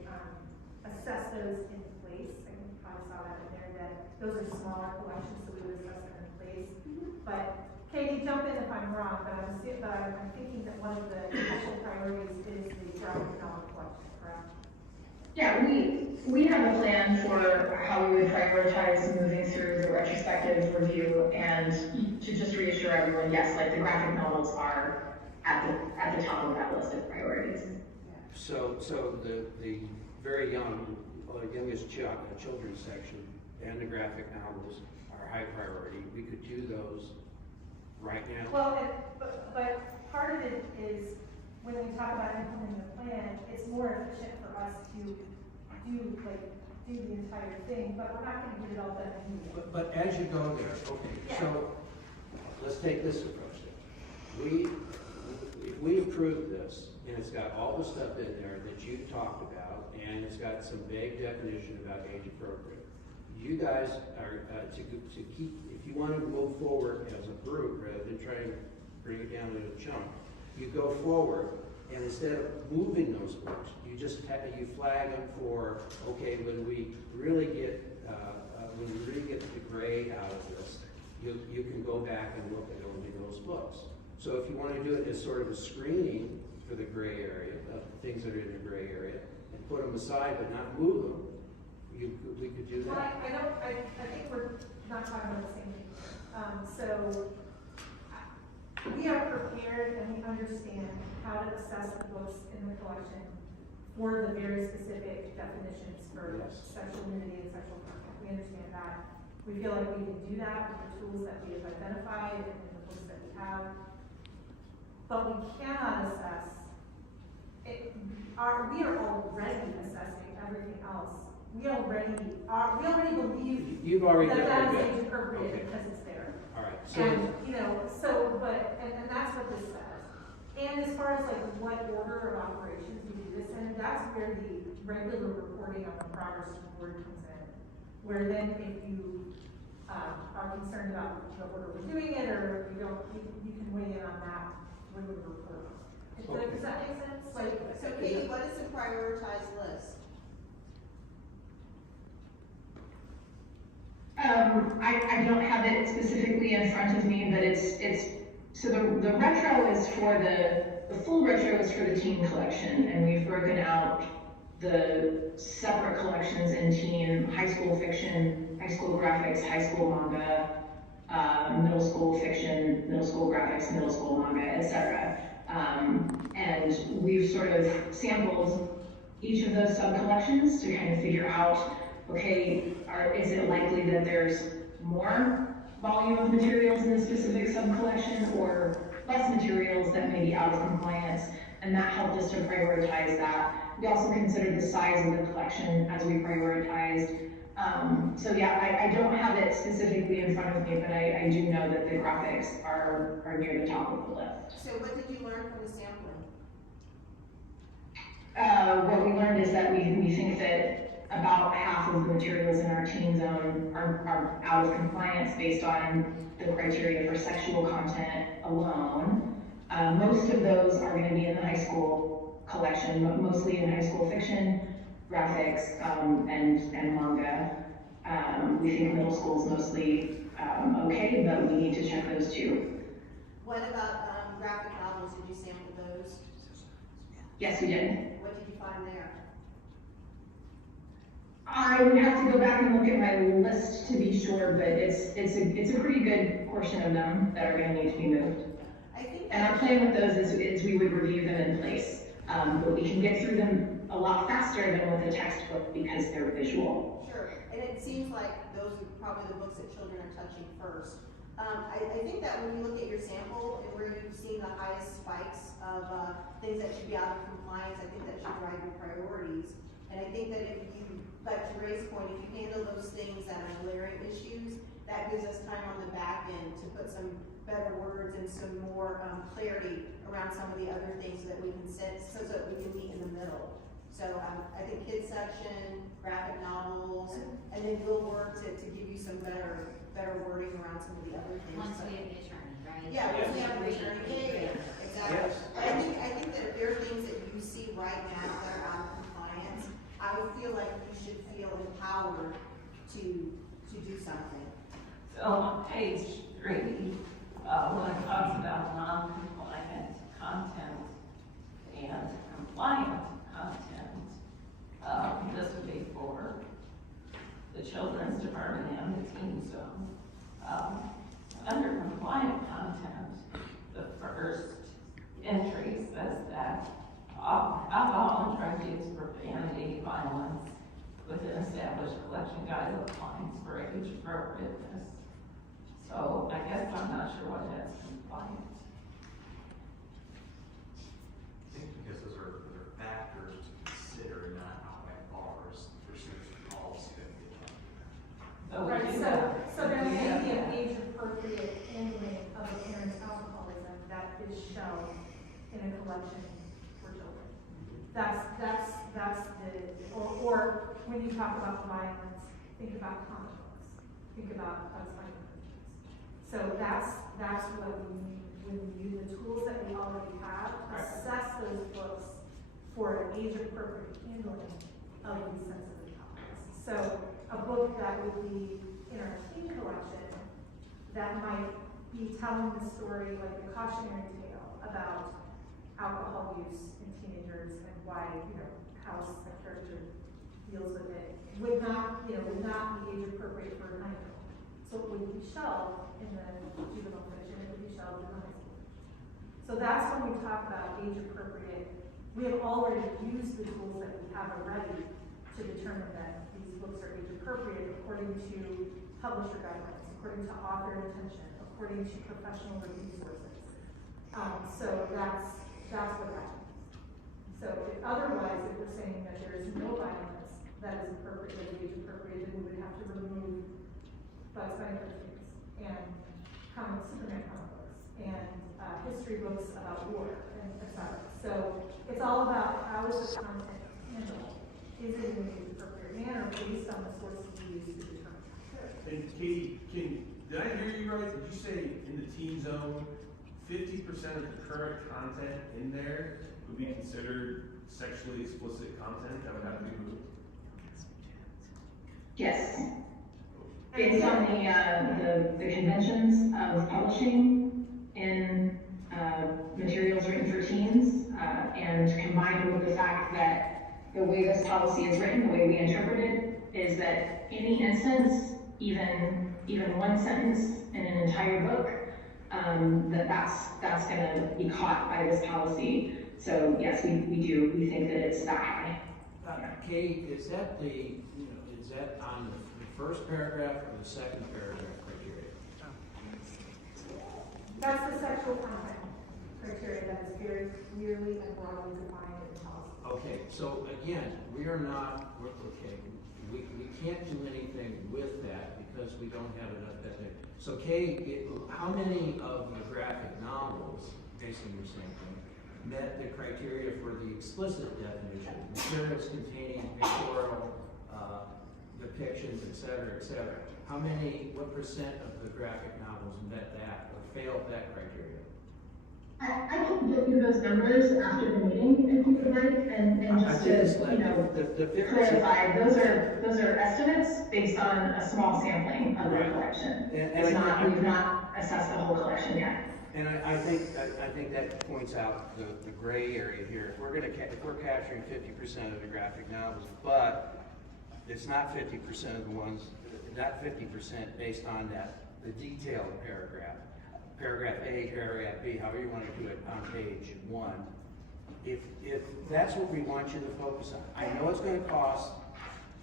assess those in place. I think you probably saw that in there, that those are smaller collections, so we would assess them in place. But Katie, jump in if I'm wrong, but I'm thinking that one of the initial priorities is the graphic novel collection, correct? Yeah, we have a plan for how we would prioritize moving through the retrospective review, and to just reassure everyone, yes, like the graphic novels are at the top of that list of priorities. So the very young, youngest children's section and the graphic novels are high priority. We could do those right now. Well, but part of it is, when we talk about implementing the plan, it's more efficient for us to do the entire thing, but we're not gonna get it all done anyway. But as you go there, okay, Yeah. so let's take this approach then. If we approve this, and it's got all the stuff in there that you talked about, and it's got some vague definition about age appropriate, you guys are, to keep, if you want to move forward as a group, rather than trying to bring it down in a chunk, you go forward, and instead of moving those books, you just you flag them for, okay, when we really get the gray out of this, you can go back and look at only those books. So if you want to do it as sort of a screening for the gray area, of things that are in the gray area, and put them aside but not move them, we could do Well, that. I think we're not talking about the same thing. We are prepared and we understand how to assess the books in the collection for the very specific definitions for Yes. sexual nudity and sexual content. We understand that. We feel like we can do that with the tools that we have identified and in the books that we have. But we cannot assess it. We are already assessing everything else. We already believe You've already that done is it. age appropriate Okay. because it's there. All right. So And, and that's what this says. And as far as like what order of operations we do this in, that's where the regular reporting on the progress report comes in. Where then if you, are concerned about the order we're doing it, or if you don't, you can weigh in on that when we report. Okay. Does that make sense? So Katie, what is the prioritized list? I don't have it specifically in front of me, but so the retro is for the full retro is for the teen collection, and we've broken out the separate collections in teen, high school fiction, high school graphics, high school manga, middle school fiction, middle school graphics, middle school manga, etc. And we've sort of sampled each of those sub-collections to kind of figure out, okay, is it likely that there's more volume of materials in the specific sub-collection or less materials that may be out of compliance, and that helped us to prioritize that. We also considered the size of the collection as we prioritized. So yeah, I don't have it specifically in front of me, but I do know that the graphics are near the top of the list. So what did you learn from the sampling? What we learned is that we think that about half of the materials in our teen zone are out of compliance based on the criteria for sexual content alone. Most of those are going to be in the high school collection, but mostly in high school fiction, graphics, and manga. We think middle school is mostly okay, but we need to check those too. What about graphic novels? Did you sample those? Yes, we did. What did you find there? I would have to go back and look at my list to be sure, but it's a pretty good portion of them that are going to need to be moved. I think And our plan with those is we would review them in place, but we can get through them a lot faster than with a textbook because they're visual. Sure, and it seems like those are probably the books that children are touching first. I think that when you look at your sample and where you've seen the highest spikes of things that should be out of compliance, I think that should drive your priorities. And I think that if you, like to Ray's point, if you handle those things that are glaring issues, that gives us time on the back end to put some better words and some more, clarity around some of the other things that we can set, so that we can meet in the middle. So, I think kids section, graphic novels, and then we'll work to give you some better wording around some of the other things. Once we have the attorney, right? Yeah, once we have the attorney, yeah, exactly. Yes. I think that if there are things that you see right now that are out of compliance, I would feel like you should feel empowered to do something. So on page 3, when it talks about non-compliant content and compliant content, this would be for the children's department and the teen zone. Under compliant content, the first entry says that alcohol and drug use, profanity, violence within established collection guidelines for age appropriateness. So I guess I'm not sure what that's compliant. I think because those are factors to consider, not outright bars for certain policy that we talk about. So we Right, do so, that. so there We do may have be an that. age-appropriate handling of a parent's alcoholism that is shown in a collection for children. That's the, or when you talk about violence, think about comic books, think about Funny Cartoons. So that's what we mean when we use the tools that we already have, assess those books for an age-appropriate handling of these sensitive topics. So a book that would be in our teen collection that might be telling the story, like a cautionary tale about alcohol use in teenagers and why, how a character deals with it, would not be age appropriate for a 9-year-old. So it would be shelved in the juvenile fiction, it would be shelved in the high school fiction. So that's when we talk about age appropriate. We have already used the tools that we have already to determine that these books are age appropriate according to publisher guidelines, according to author intention, according to professional review sources. So that's what that means. So otherwise, if we're saying that there is no violence that is appropriate, that is age appropriate, then we would have to remove Bugs Bunny cartoons and Superman comic books and history books about war and etc. So it's all about how is the content handled? Is it in an age appropriate manner based on the sources we use to determine? And Katie, did I hear you right? Did you say in the teen zone, 50% of the current content in there would be considered sexually explicit content that would have to be removed? Yes. Based on the conventions of publishing in materials written for teens, and combined with the fact that the way this policy is written, the way we interpret it, is that any instance, even one sentence in an entire book, that's going to be caught by this policy. So yes, we think that it's that high. Kate, is that is that on the first paragraph or the second paragraph criteria? That's the sexual content criteria that is very clearly and broadly defined in the policy. Okay, so again, we can't do anything with that because we don't have enough definition. So Kate, how many of the graphic novels, based on your sampling, met the criteria for the explicit definition? Materials containing pictorial depictions, et cetera, what percent of the graphic novels met that or failed that criteria? I can get you those numbers after the meeting if you would like, and just to clarify, those are estimates based on a small sampling of the collection. We've not assessed the whole collection yet. And I think that points out the gray area here. If we're capturing 50% of the graphic novels, but it's not 50% of the ones, not 50% based on the detailed paragraph. Paragraph A, paragraph B, however you want to do it on page 1. If that's what we want you to focus on, I know it's going to cost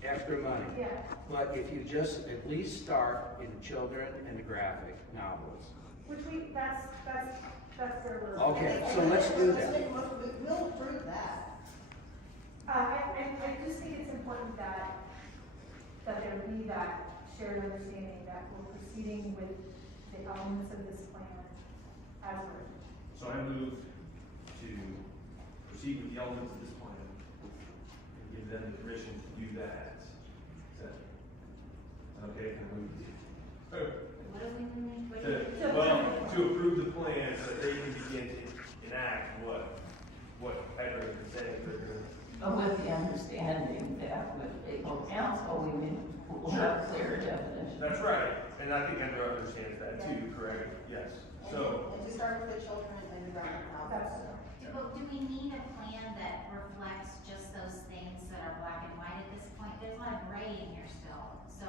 extra money, but if you just at least start in the children and the graphic novels. That's where we're. Okay, so let's do that. We'll approve that. I just think it's important that there be that shared understanding that we're proceeding proceeding with the elements of this plan as written. So I move to proceed with the elements of this plan and give them the permission to do that. Is that okay? Can I move? What are we doing? What To, are we- well, to approve the plan so that they can begin to enact what Edward is saying they're gonna. But with the understanding that with legal counsel, we'll have clear definition. That's right, and I think Edward understands that too, correct? Yes. So, And to start with the children and the ground That's, Do we need a plan that reflects just those things that are black and white at this point? There's a lot of gray in here still, so.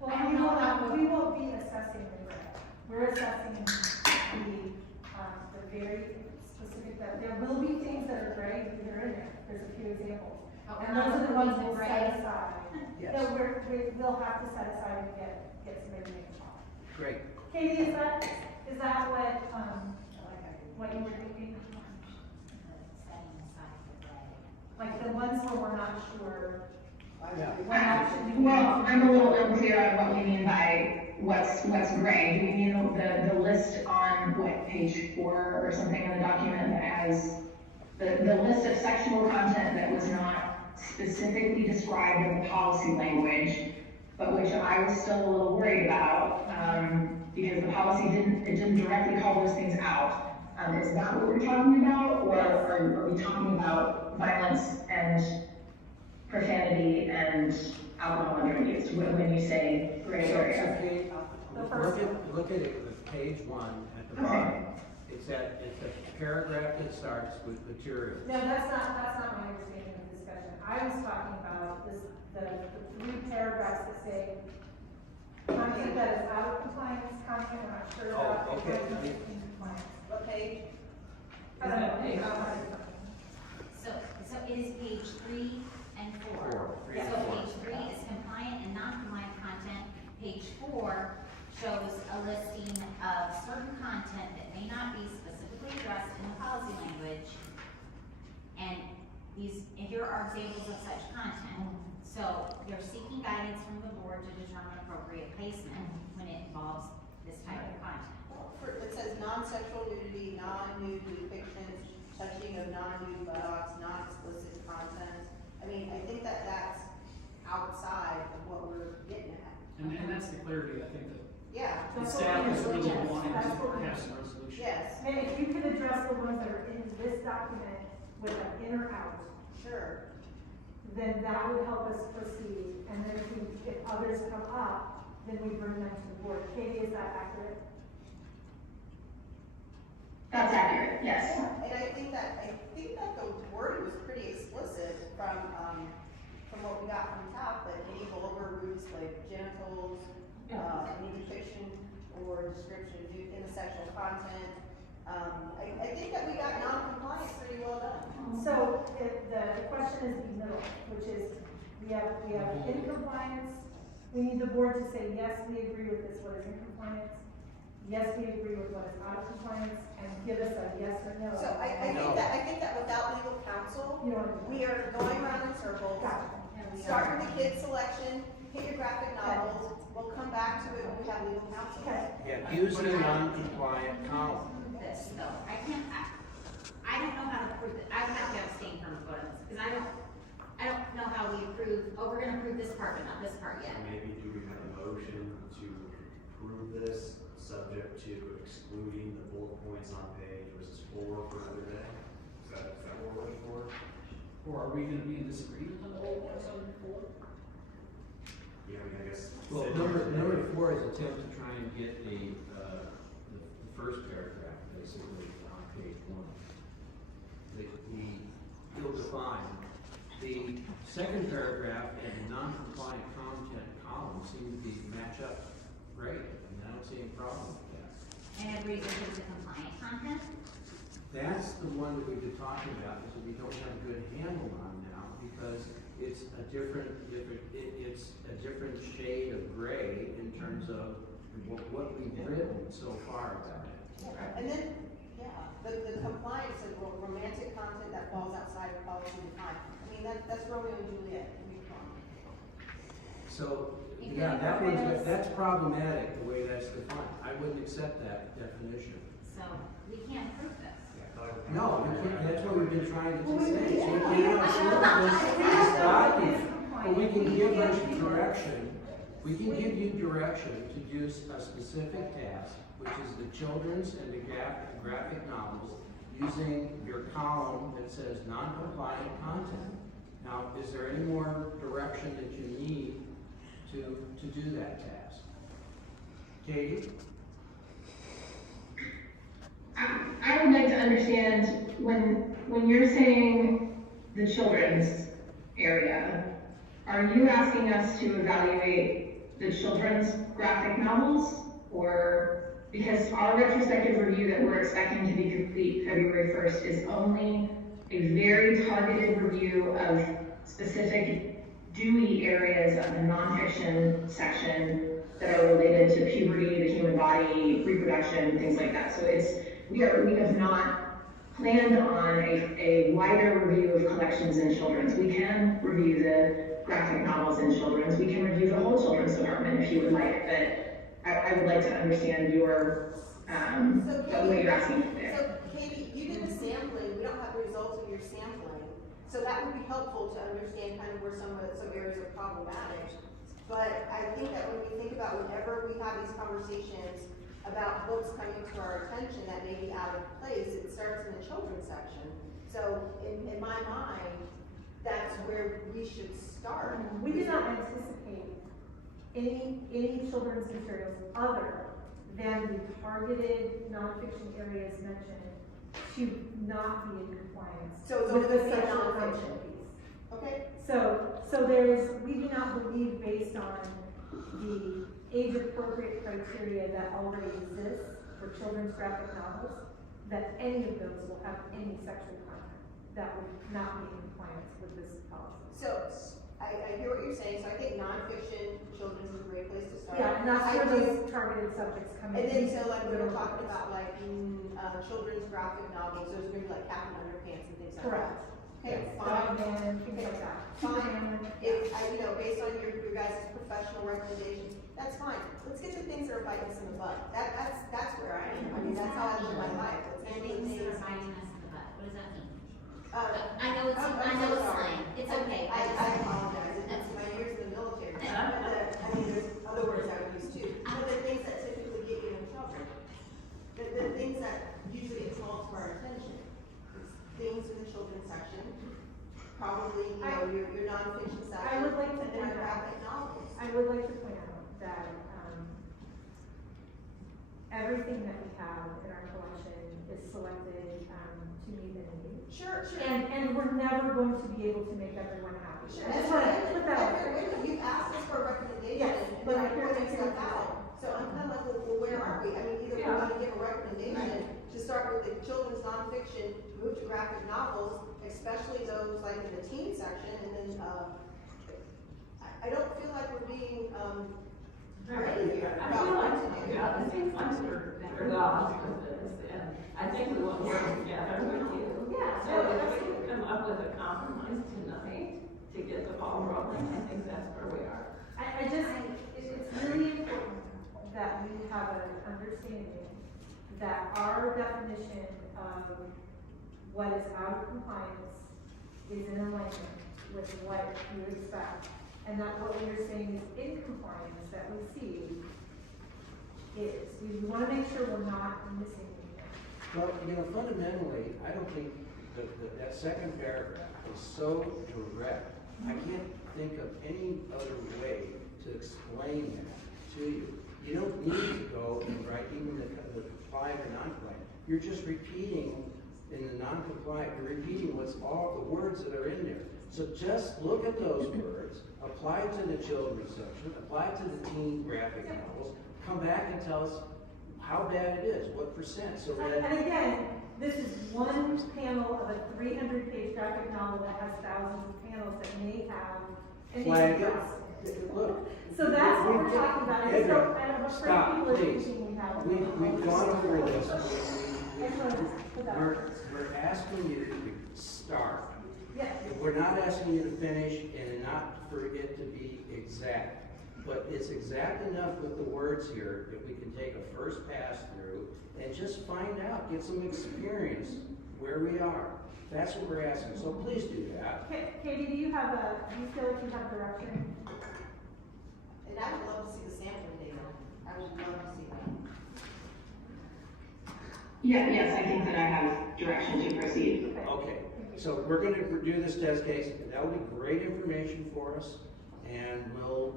well, I don't know how we won't be assessing the gray. We're assessing the very specific, that there will be things that are gray, that are in there. There's a few examples. But And we're not those are the ones approving we'll the set gray. aside. Yes. That we'll have to set aside and get some information on. Great. Katie, is that what you were thinking? Setting aside the gray. Like the ones where we're not sure. Yeah. What option do we Well, have? I'm a little unclear on what we mean by what's gray. Do we mean the list on page 4 or something in the document that has the list of sexual content that was not specifically described in the policy language, but which I was still a little worried about, because the policy didn't directly call those things out. Is that what we're talking about, or are we talking about violence and profanity and alcohol and drug use when you say gray area? Look at it with page 1 at the Okay. bottom. It's a paragraph that starts with materials. No, that's not my understanding of the discussion. I was talking about the 3 paragraphs that say content that is out of compliance, content we're not sure about. Oh, okay. and content in compliance. What page? I don't know. Page. So it is page 3 and 4. Three and So four. page 3 is compliant and non-compliant content. Page 4 shows a listing of certain content that may not be specifically addressed in the policy language. And here are examples of such content. So they're seeking guidance from the board to determine appropriate placement when it involves this type of content. It says non-sexual nudity, non-nude depictions, touching of non-nude buttocks, non-explicit content. I mean, I think that's outside of what we're getting at. And that's the clarity, I think, that Yeah. the That's staff what is we're- really yes, wanting that's what to we're- have some resolution. Yes, And if you could address the ones that are in this document with an in or out, sure. then that would help us proceed. And then if others come up, then we bring them to the board. Katie, is that accurate? That's accurate, yes. And I think that the wording was pretty explicit from what we got from the top, but any vulgar, rude display of genitals, any depiction or description in the sexual content. I think that we got non-compliance pretty well done. So the question is the middle, which is, we have in compliance, we need the board to say, yes, we agree with this, what is in compliance. Yes, we agree with what is out of compliance, and give us a yes or no. So I think that without legal counsel, You don't want to do we are going around in circles. Gotcha. Start with the kids selection, pick your graphic novels, we'll come back to it when we have legal counsel. Okay. Yeah, use the non-compliant column. This though, I don't know how to prove it, I would have to abstain from a vote on this, because I don't know how we approve, we're gonna approve this part, but not this part yet. Maybe do we have a motion to approve this, subject to excluding the bullet points on page versus 4 for another day? Is that what we're looking for? Or are we gonna be in disagreement on the whole one, something before? Yeah, I mean, I guess. Well, number 4 is attempt to try and get the first paragraph, basically, on page 1. Ill-defined. The second paragraph and the non-compliant content column seem to match up great, and I don't see any problem with that. And agrees with the compliant content? That's the one that we've been talking about, is that we don't have a good handle on now, because it's a different shade of gray in terms of what we've written so far about it. And then, the compliance of romantic content that falls outside of policy defined. I mean, that's Romeo and Juliet. So, You Yeah, can that incorporate one's, us. that's problematic, the way that's defined. I wouldn't accept that definition. So, we can't prove this. No, you can't, that's what we've been trying to say. So we we- cannot prove this document, but we can give us direction. We can give you direction to do a specific task, which is the children's and the graphic novels, using your column that says non-compliant content. Now, is there any more direction that you need to do that task? Katie? I would like to understand when you're saying the children's area, are you asking us to evaluate the children's graphic novels? Or, because our retrospective review that we're expecting to be complete February 1st is only a very targeted review of specific DEWI areas of the nonfiction section that are related to puberty, the human body, reproduction, things like that. So we have not planned on a wider review of collections in children's. We can review the graphic novels in children's. We can review the whole children's department if you would like, but I would like to understand your, what you're asking there. So Katie, you did the sampling, we don't have the results of your sampling, so that would be helpful to understand kind of where some areas are problematic. But I think that when we think about whenever we have these conversations about books coming to our attention that may be out of place, it starts in the children's section. So in my mind, that's where we should start. We do not anticipate any children's materials other than the targeted nonfiction areas mentioned to not be in compliance So it's with only the the sexual nonfiction. function piece. Okay? So we do not believe based on the age appropriate criteria that already exists for children's graphic novels, that any of those will have any sexual content that would not be in compliance with this policy. So I hear what you're saying, so I think nonfiction, children's is a great place to start. Yeah, and that's I where do- those targeted subjects come in. And then so like we were talking about like children's graphic novels, those are gonna be like Captain Underpants and things like that. Correct. Okay, Dog fine. Man, things like that. Fine. If, based on your guys' professional recommendations, that's fine. Let's get the things that are biting us in the butt. That's where I am. I mean, that's how I live my life. Let's And get the things that things. are biting us in the butt, what does that mean? I'm I know it's so sorry. slang, it's okay. I apologize. It's my years in the military. But there's other words I would use too. But the things that typically get you in trouble, the things that usually get called to our attention, is things in the children's section, probably, your nonfiction section. I would like to and then point our out- graphic novels. I would like to point out that, everything that we have in our collection is selected, to meet the need. Sure. And we're never going to be able to make everyone happy. Sure, I that's just wanna right. put that out there. You've asked us for a recommendation, Yes, and but we're I hear pointing what stuff you're out. So I'm kind of like, well, where are we? I mean, either we're gonna give a recommendation to start with the children's nonfiction, move to graphic novels, especially those like in the teen section, and then, I don't feel like we're being, ready here I about feel what like, to do. yeah, it seems like we're lost with this, and I think we want to work together with you. Yeah, So if we can come up with a compromise tonight to get the ball rolling, I think that's where we are. It's really important that we have an understanding that our definition of what is out of compliance is in alignment with what you expect, and that what we are saying is in compliance that we see is. We wanna make sure we're not missing anything. Well, fundamentally, I don't think that second paragraph is so direct. I can't think of any other way to explain that to you. You don't need to go and write even the compliant or non-compliant. You're just repeating in the non-compliant, you're repeating what's all the words that are in there. So just look at those words, apply it to the children's section, apply it to the teen graphic novels, come back and tell us how bad it is, what percent, so that. And again, this is one panel of a 300-page graphic novel that has thousands of panels that may have an Flag interest. it. Look. So that's what we're talking about. And so Edra, I'm afraid stop, people are please. thinking we have. We've gone over this. I just wanna put that out there. We're asking you to start. Yes. We're not asking you to finish and not for it to be exact. but it's exact enough with the words here that we can take a first pass through and just find out, get some experience where we are. That's what we're asking, so please do that. Katie, do you feel like you have direction? And I would love to see the sampling data. I would love to see that. Yeah, yes, I think that I have direction to proceed. Okay, so we're gonna do this test case, that will be great information for us, and we'll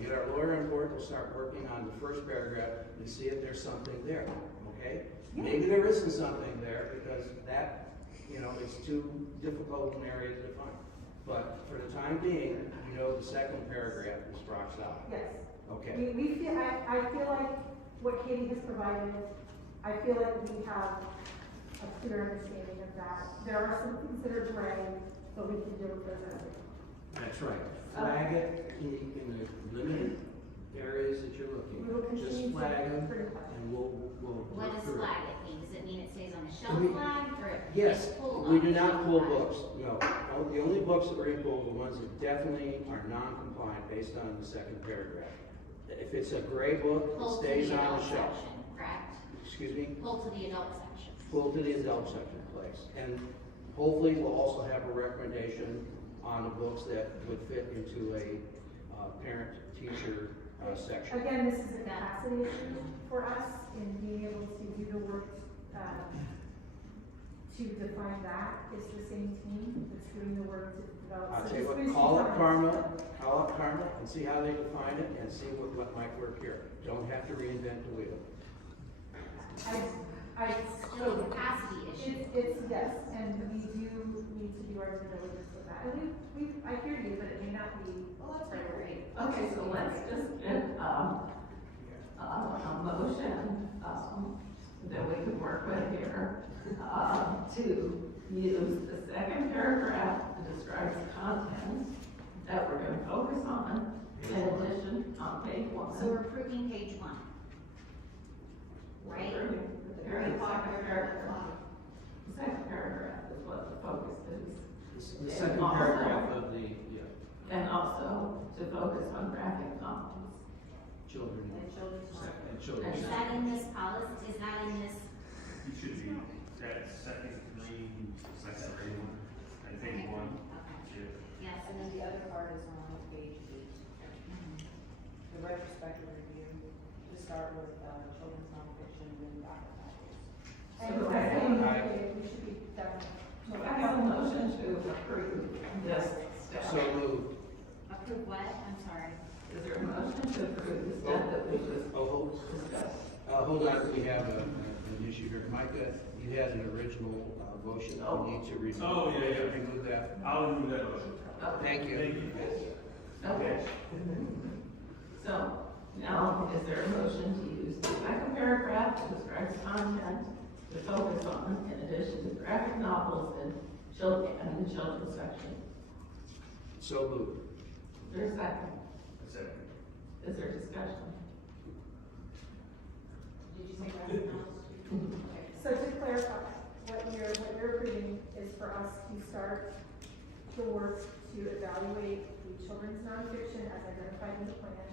get our lawyer on board, we'll start working on the first paragraph and see if there's something there, okay? Maybe there isn't something there, because that, it's too difficult an area to define. But for the time being, the second paragraph is rock solid. Yes. Okay. I feel like what Katie has provided, I feel like we have a clear understanding of that. There are some considered gray, but we can deal with those as we That's right. Flag it in the limited areas that you're We will looking at. Just continue to flag them, pretty much. and we'll What work does through it. flag it mean? Does it mean it stays on the shelf We- flag or it Yes, gets pulled we off do the not shelf pull flag? books, no. The only books that we're gonna pull are the ones that definitely are non-compliant based on the second paragraph. If it's a gray book, it Pull to stays the on adult the shelf. section, correct? Excuse me? Pull to the adult section. Pull to the adult section place. And hopefully we'll also have a recommendation on the books that would fit into a parent-teacher section. Again, this is a capacity issue for us in being able to do the work, to define that. It's the same team that's doing the work to develop. I'll So tell you just what, please call up confirm. Karma and see how they define it and see what might work here. Don't have to reinvent the wheel. Still a capacity issue. It's, yes, and we do need to do our due diligence with that. And I hear you, but it may not be. Well, that's great. Okay, so let's just get, a motion, that we can work with here, to use the second paragraph that describes the content that we're gonna focus on, in addition, on page one. So we're approving page 1. Right? The very second paragraph. The second paragraph is what the focus is. The second paragraph of the, And also to focus on graphic novels. children. And children's And children. Is that in this policy, is that in this, You should be, that second green, second green one, and page one. okay, Yeah. yes. And then the other part is on page 8, the retrospective review, to start with, children's nonfiction and graphic novels. And So I think I- we should be done. So I have a motion to approve this step. So moved. Approve what? I'm sorry. Is there a motion to approve the step that we just discussed? Hold on, we have an issue here. Micah, you had an original motion that we need to remove. Oh, yeah. Remove that. I'll remove that motion. Thank you. Thank you. Okay. So, now, is there a motion to use the second paragraph that describes content to focus on, in addition to graphic novels and children, and the children's section? So moved. Is there a second? Second. Is there discussion? Did you say graphic novels? Okay. So to clarify, what you're approving is for us to start the work to evaluate the children's nonfiction as identified in the plan,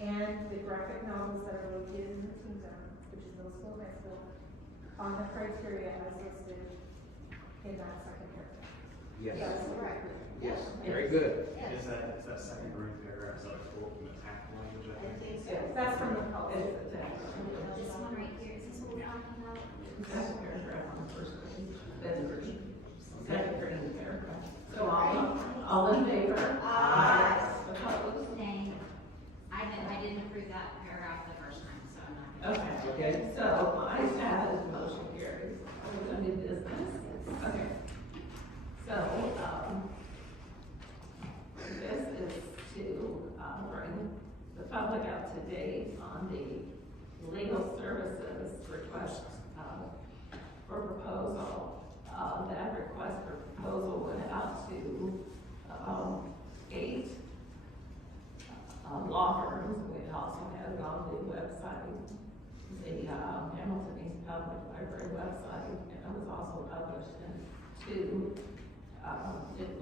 and the graphic novels that are located in the teen zone, which is middle school and high school, on the criteria as listed in that second paragraph. Yes. Yes, correct. Yes, very good. Yes. Is that second green paragraph, is that like full from the tax language, I I think? think so. Yes. That's from the policy. It's the text. This one right here, is this what we're talking about? The second paragraph on the first page, then the second green paragraph. So all in favor? Aye. Opposed? Nay. I didn't approve that paragraph the first time, so I'm not gonna. Okay, Okay. so my status motion carries. Are we gonna do business? Okay. So, this is to, bring the public up to date on the legal services request, for proposal. That request for proposal went out to, 8 law firms. We also had it on the website, the Hamilton East Public Library website, and it was also published in 2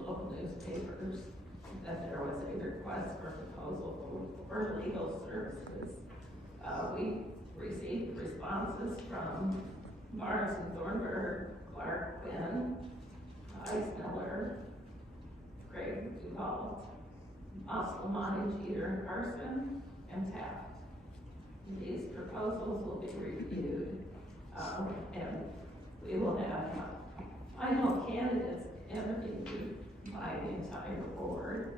local newspapers that there was a request for proposal for legal services. We received responses from Mars and Thornburg, Clark, Quinn, Eismiller, Craig Duvall, Oslamani, Jeter, and Carson, and Taft. These proposals will be reviewed, and we will have final candidates interviewed by the entire board.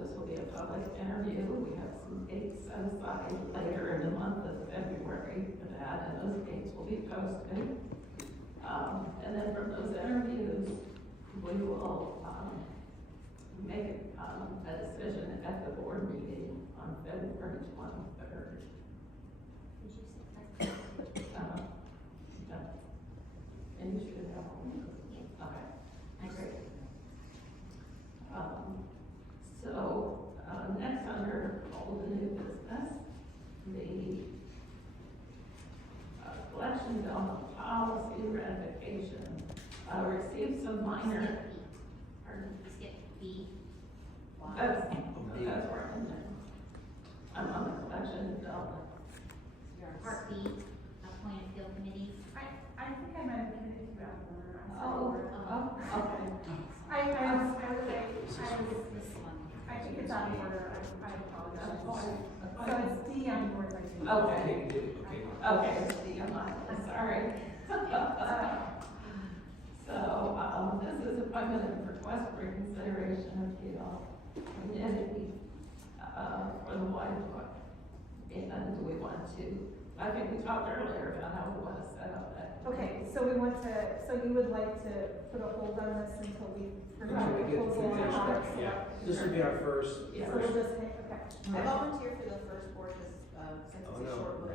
This will be a public interview. We have some dates set aside later in the month of February for that, and those dates will be posted. And then from those interviews, we will make a decision at the board meeting on February 23rd. And you should have one. Okay, great. So, next under old and new business, the collection development policy ratification, received some minor. Skip B. That's where I'm on the collection development. Part B, appointed field committee. I think I might have given it to you out of order. Okay. I think it's out of order, I apologize. So it's D on board by two. Okay, it's the amount, sorry. So, this is appointment and request for consideration of HEPL committee, for the White Book. And do we want to, I think we talked earlier about how we want to set up that. Okay, so we want to, so you would like to put a hold on this until we provide a Until we get the proposal on finished how up, it's yeah. selected? This would be our first. Yeah. So we'll just make, okay. I volunteer for the first board, because, since Oh, it's a no. short book.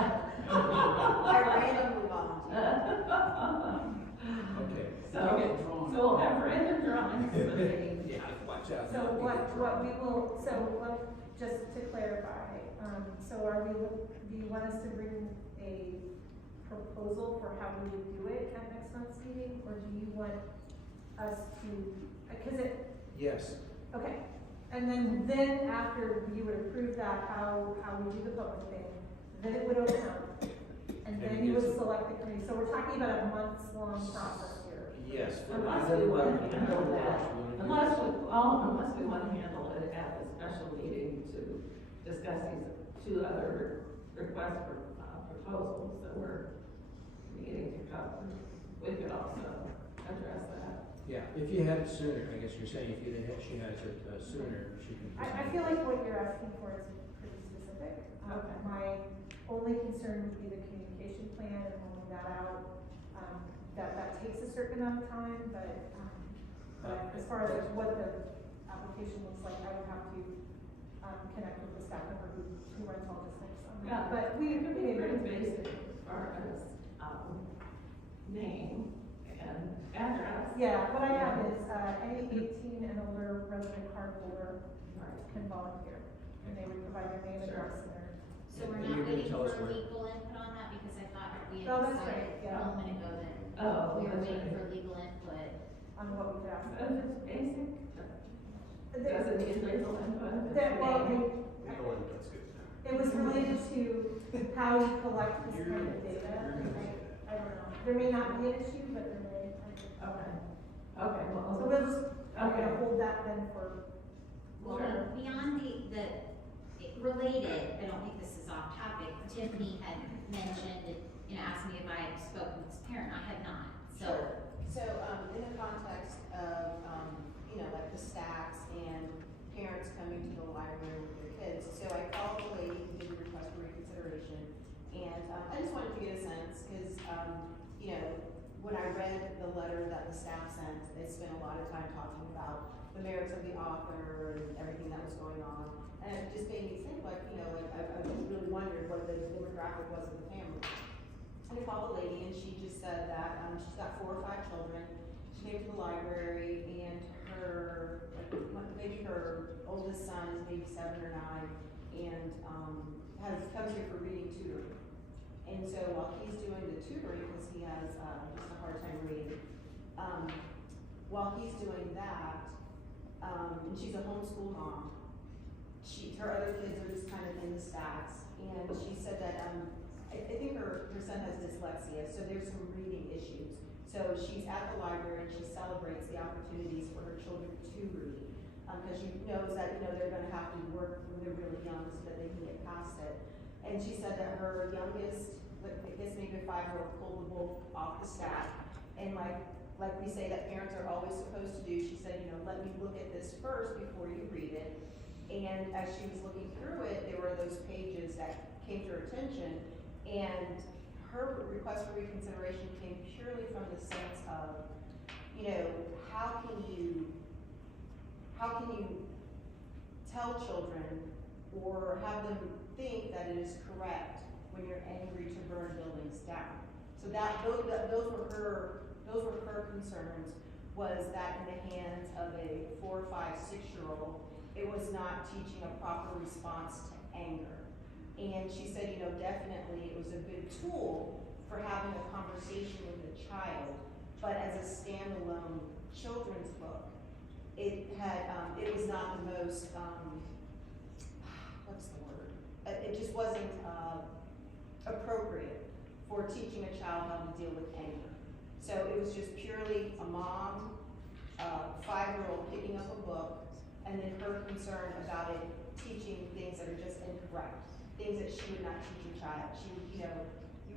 Right, I randomly volunteer. Okay. So we'll have random drawings for the, Yeah, watch out. So what we will, so what, just to clarify, so are we, do you want us to bring a proposal for how we would do it at next month's meeting? Or do you want us to, because it, Yes, okay, and then after you would approve that, how we do the public thing, then it would open up. And then you would select the committee, so we're talking about a months-long process here. yes. unless we want to handle that, unless we want to handle it at the special meeting to discuss these two other requests for proposals that we're needing to cover. We could also address that. Yeah, if you had it sooner, I guess you're saying if she has it sooner, she can. I feel like what you're asking for is pretty specific. Okay. My only concern would be the communication plan and rolling that out. That takes a certain amount of time, but as far as what the application looks like, I would have to connect with the staff member who runs all this next on Yeah, that. But we could could be be pretty able to basic as far as, name and address. Yeah, what I have is, any 18 and older resident cardholder can volunteer, and they would provide their name, Sure. address, and their. So we're And not you're gonna waiting tell us for where- legal input on that, because I thought we Oh, had that's decided right, yeah. a moment ago that Oh, we were that's waiting right. for legal input. On what we could ask. So if it's basic, does it need legal input? If it's That, well, name? Legal and that's good. it was related to how you collect this kind of data. I don't know. There may not be an issue, but there may. Okay, okay, So well, we'll just, I'm Okay. gonna hold that then for. Well, Sure. beyond related, I don't think this is off topic, Tiffany had mentioned, asked me if I had spoken with this parent, I had not, so. So, in the context of, like the stacks and parents coming to the library with their kids, so I called the lady who did the request for reconsideration, and, I just wanted to get a sense, cause, when I read the letter that the staff sent, they spent a lot of time talking about the merits of the author and everything that was going on, and it just made me think, like, I just really wondered what the demographic was of the family. And I called the lady and she just said that, she's got 4 or 5 children. She came to the library and maybe her oldest son is maybe 7 or 9 and, comes here for reading tutoring. And so while he's doing the tutoring, because he has, just a hard time reading, while he's doing that, and she's a homeschool mom. Her other kids are just kind of in the stacks, and she said that, I think her son has dyslexia, so there's some reading issues. So she's at the library and she celebrates the opportunities for her children to read, because she knows that, they're gonna have to work when they're really young so that they can get past it. And she said that her youngest, I guess maybe a 5-year-old, pulled the book off the stack, and like we say that parents are always supposed to do, she said, let me look at this first before you read it. And as she was looking through it, there were those pages that came to her attention, and her request for reconsideration came purely from the sense of, how can you tell children or have them think that it is correct when you're angry to burn buildings down? So those were her concerns, was that in the hands of a 4, 5, 6-year-old, it was not teaching a proper response to anger. And she said, definitely it was a good tool for having a conversation with a child, but as a standalone children's book, it was not the most, what's the word? It just wasn't appropriate for teaching a child how to deal with anger. So it was just purely a mom, a 5-year-old picking up a book, and then her concern about it teaching things that are just incorrect, things that she would not teach a child. She would,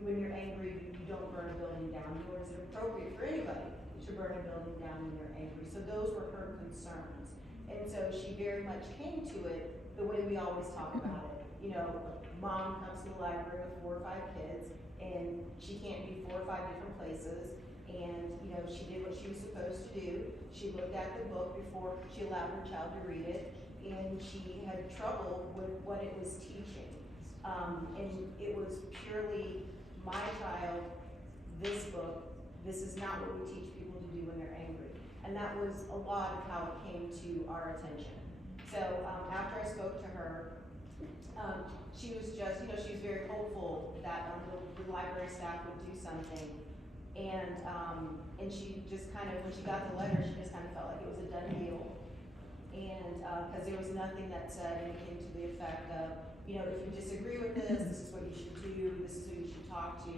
when you're angry, you don't burn a building down, nor is it appropriate for anybody to burn a building down when you're angry. So those were her concerns. And so she very much came to it the way we always talk about it. Mom comes to the library with 4 or 5 kids, and she can't be 4 or 5 different places. And, she did what she was supposed to do. She looked at the book before she allowed her child to read it, and she had trouble with what it was teaching. And it was purely, my child, this book, this is not what we teach people to do when they're angry. And that was a lot of how it came to our attention. So after I spoke to her, she was just, she was very hopeful that the library staff would do something. And she just kind of, when she got the letter, she just kind of felt like it was a done deal. And, cause there was nothing that said anything to the effect of, if you disagree with this is what you should do, this is who you should talk to.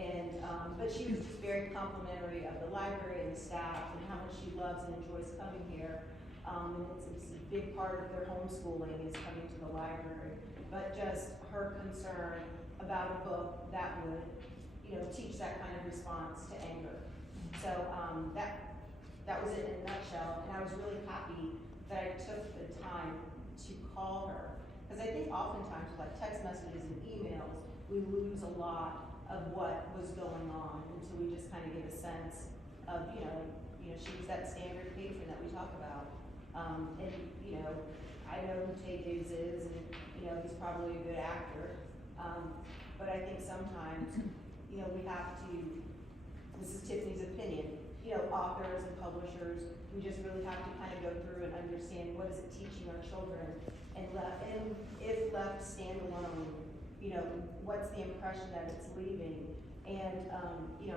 And, but she was just very complimentary of the library and the staff and how much she loves and enjoys coming here. And it's a big part of their homeschooling is coming to the library. But just her concern about a book that would, teach that kind of response to anger. So that was it in a nutshell, and I was really happy that I took the time to call her. Because I think oftentimes with like text messages and emails, we lose a lot of what was going on until we just kind of get a sense of, she was that standard patron that we talk about. And, I know who Taye Diggs is, and, he's probably a good actor. But I think sometimes, we have to, this is Tiffany's opinion, authors and publishers, we just really have to kind of go through and understand what is it teaching our children, and if left standalone, what's the impression that it's leaving. And,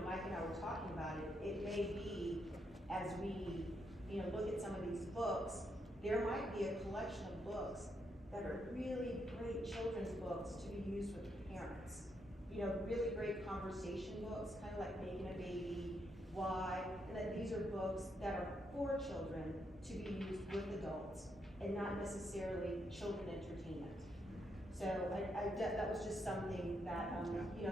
Mike and I were talking about it, it may be, as we, look at some of these books, there might be a collection of books that are really great children's books to be used with parents. Really great conversation books, kind of like Making a Baby, Why, and that these are books that are for children to be used with adults and not necessarily children entertainment. So that was just something that,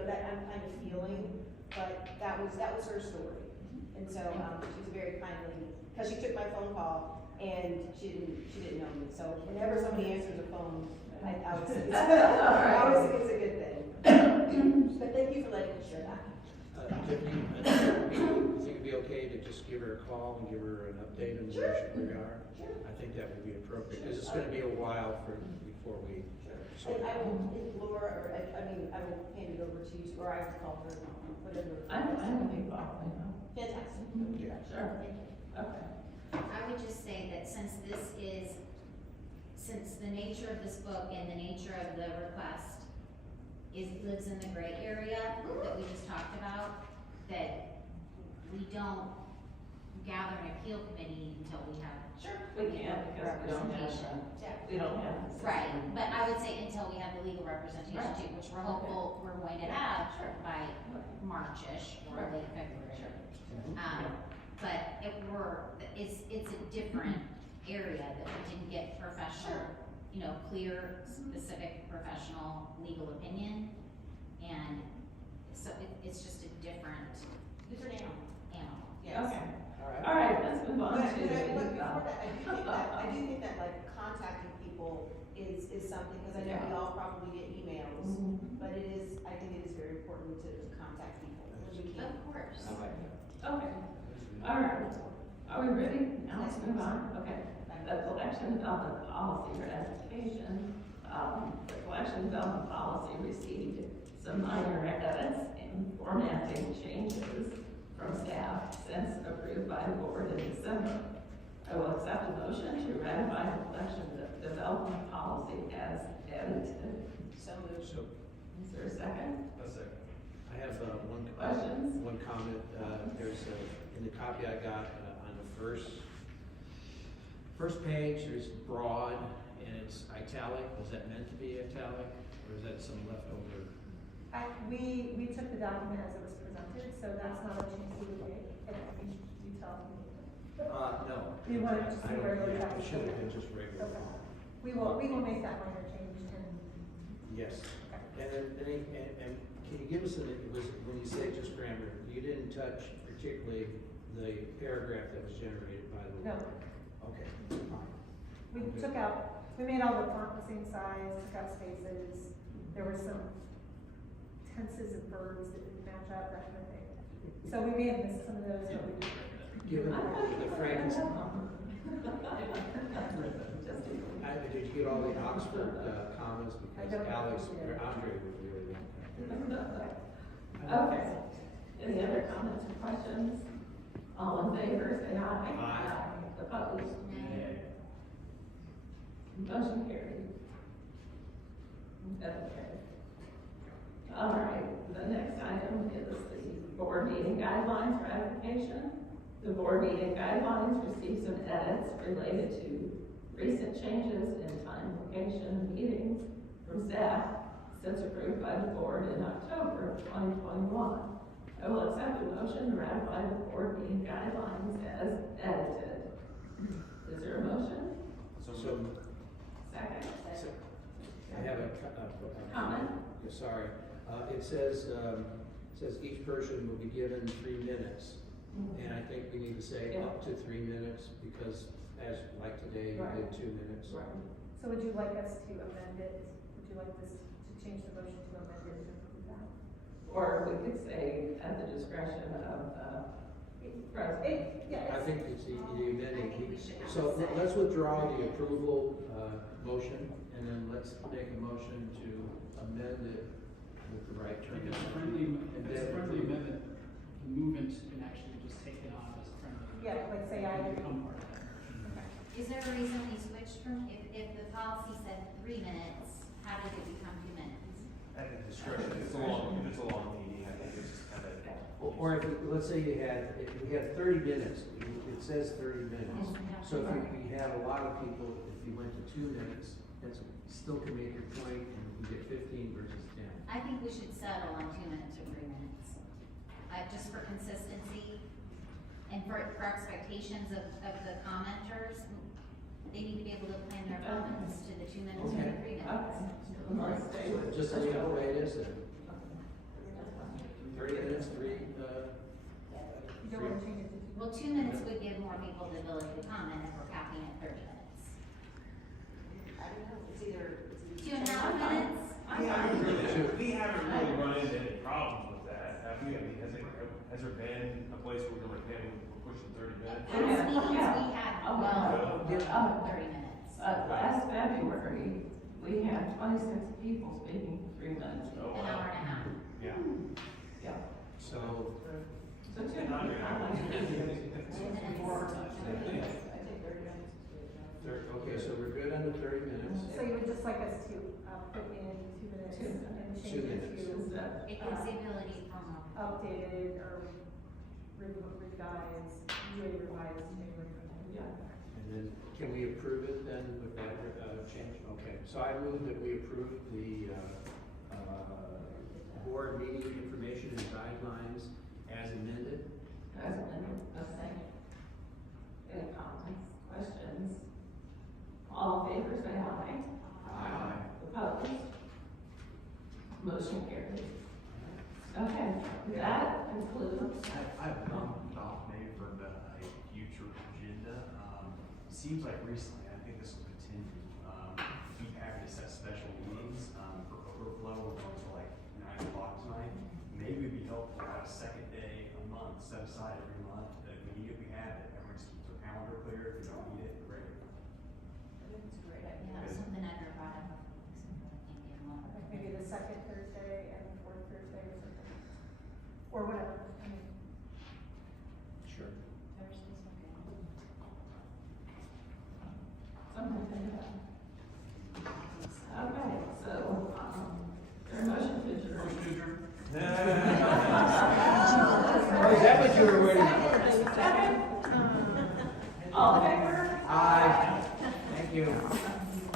that I'm kind of feeling, but that was her story. And so she's a very kind lady, because she took my phone call and she didn't know me. So whenever somebody answers a phone, I always think it's a good thing. But thank you for letting me share that. Tiffany, you think it'd be okay to just give her a call and give her an update on where we are? Sure. I think that would be appropriate, because it's gonna be a while before we. And I will, if Laura, or I will hand it over to you, or I have to call her, whatever. I don't think about it, Fantastic. Sure. Thank you. Okay. I would just say that since the nature of this book and the nature of the request lives in the gray area that we just talked about, that we don't gather an appeal committee until we have. Sure. We can't because we don't have, we don't have. the system. Right, but I would say until we have the legal representation Right. too, which we're hopeful we're going to have by March-ish or late February. But it's a different area that we didn't get professional, you know, clear, specific professional legal opinion. And so it's just a different animal. Yes. Okay, All all right, let's move on But, to. but before that, I do think that like contacting people is something, because I know we all probably get emails, but I think it is very important to contact people when we can. Of course. Okay, all right, are we ready? Now let's move on, okay. The collection development policy ratification, the collection development policy received some minor edits and formatting changes from staff since approved by the board in December. I will accept a motion to ratify the collection development policy as edited. So moved. So Is there a second? A second. I have Questions? one comment. There's in the copy I got on the first page, there's broad and it's italic. Was that meant to be italic or is that some leftover? We took the document as it was presented, so that's not a change we would make, and you tell me. No. Do you want it just to I be don't- regular yeah, text? It should have been just regular. Okay. We will make that minor change and. Yes. And can you give us when you say just grammar, you didn't touch particularly the paragraph that was generated by the. No. Okay, fine. We made all the font the same size, took out spaces, there were some tenses of verbs that didn't match up, that kind of thing. So we may have missed some of those, but we. Given the Frankenstein, did you get all the Oxford commas because don't know. Alex or Andre would really want that. Okay, any other comments or questions? All in favor, say aye. Aye. Opposed? Nay. Motion carried. Okay. All right, the next item is the board meeting guidelines ratification. The board meeting guidelines received some edits related to recent changes in time, location, of meetings from staff since approved by the board in October of 2021. I will accept a motion to ratify the board meeting guidelines as edited. Is there a motion? So, Second. I have a Comment? Yeah, sorry. It says each person will be given 3 minutes. And I think we need to say up to 3 minutes because as like today, you did 2 minutes. Right. So would you like us to amend it? Would you like this to change the motion to amend it to include that? Or we could say at the discretion of president. Yeah. I think it's the amending. I think we should So say- let's withdraw the approval motion and then let's make a motion to amend it with the right If term. it's a friendly amendment, the movement can actually just take it on as a friendly. Yeah, like say I. Become part of that. Is there a reason we switched from, if the policy said 3 minutes, how did it become 2 minutes? At the discretion, if it's a long meeting, I think it's just kind of. Or if, let's say you had 30 minutes, it says 30 minutes. So if you had a lot of people, if you went to 2 minutes, that still can make your point and you get 15 versus 10. I think we should settle on 2 minutes or 3 minutes. Just for consistency and for expectations of the commenters. They need to be able to plan their comments to the 2 minutes or the 3 minutes. Let's stay with Just leave it the way it is then. 30 minutes, You don't want to change it to. Well, 2 minutes would give more people the ability to comment if we're capping at 30 minutes. I don't know, it's either. 2.5 minutes? We haven't really run into any problems with that, have we? I mean, has there been a place where we're like, man, we're pushing 30 minutes? Past meetings, we had well Yeah. 30 minutes. Last February, we had 26 people speaking for 3 minutes. Oh, An wow. hour and a half. Yeah. Yeah. So, So 2 okay, so we're good on the 30 minutes. So you would just like us to put in 2 minutes and change 2 it minutes. to It gives the ability for more. updated or And then, can we approve it then with that, change? Okay, so I move that we approve the, board meeting information and guidelines as amended. As amended, a second. Any comments, questions? All in favor, say aye. Aye. Opposed? Motion carries. Okay, that concludes. I have one thought maybe for a future agenda. Seems like recently, I think this will continue, keep having to set special meetings, for overflow, we're going to like 9 o'clock tonight. Maybe it'd be helpful to have a second day a month set aside every month, that if we need it, we have it. Everyone just keeps their calendar clear, if we don't need it, great. I think it's a great idea. Yeah, that was something Edgar brought up a couple weeks ago, I think, in one. Maybe the second Thursday and the fourth Thursday or something, or whatever, I mean. Sure. Thursdays are good. Something to think about. Okay, so, there a motion to adjourn? Oh, is that what you were waiting for? All in favor? Aye. Thank you.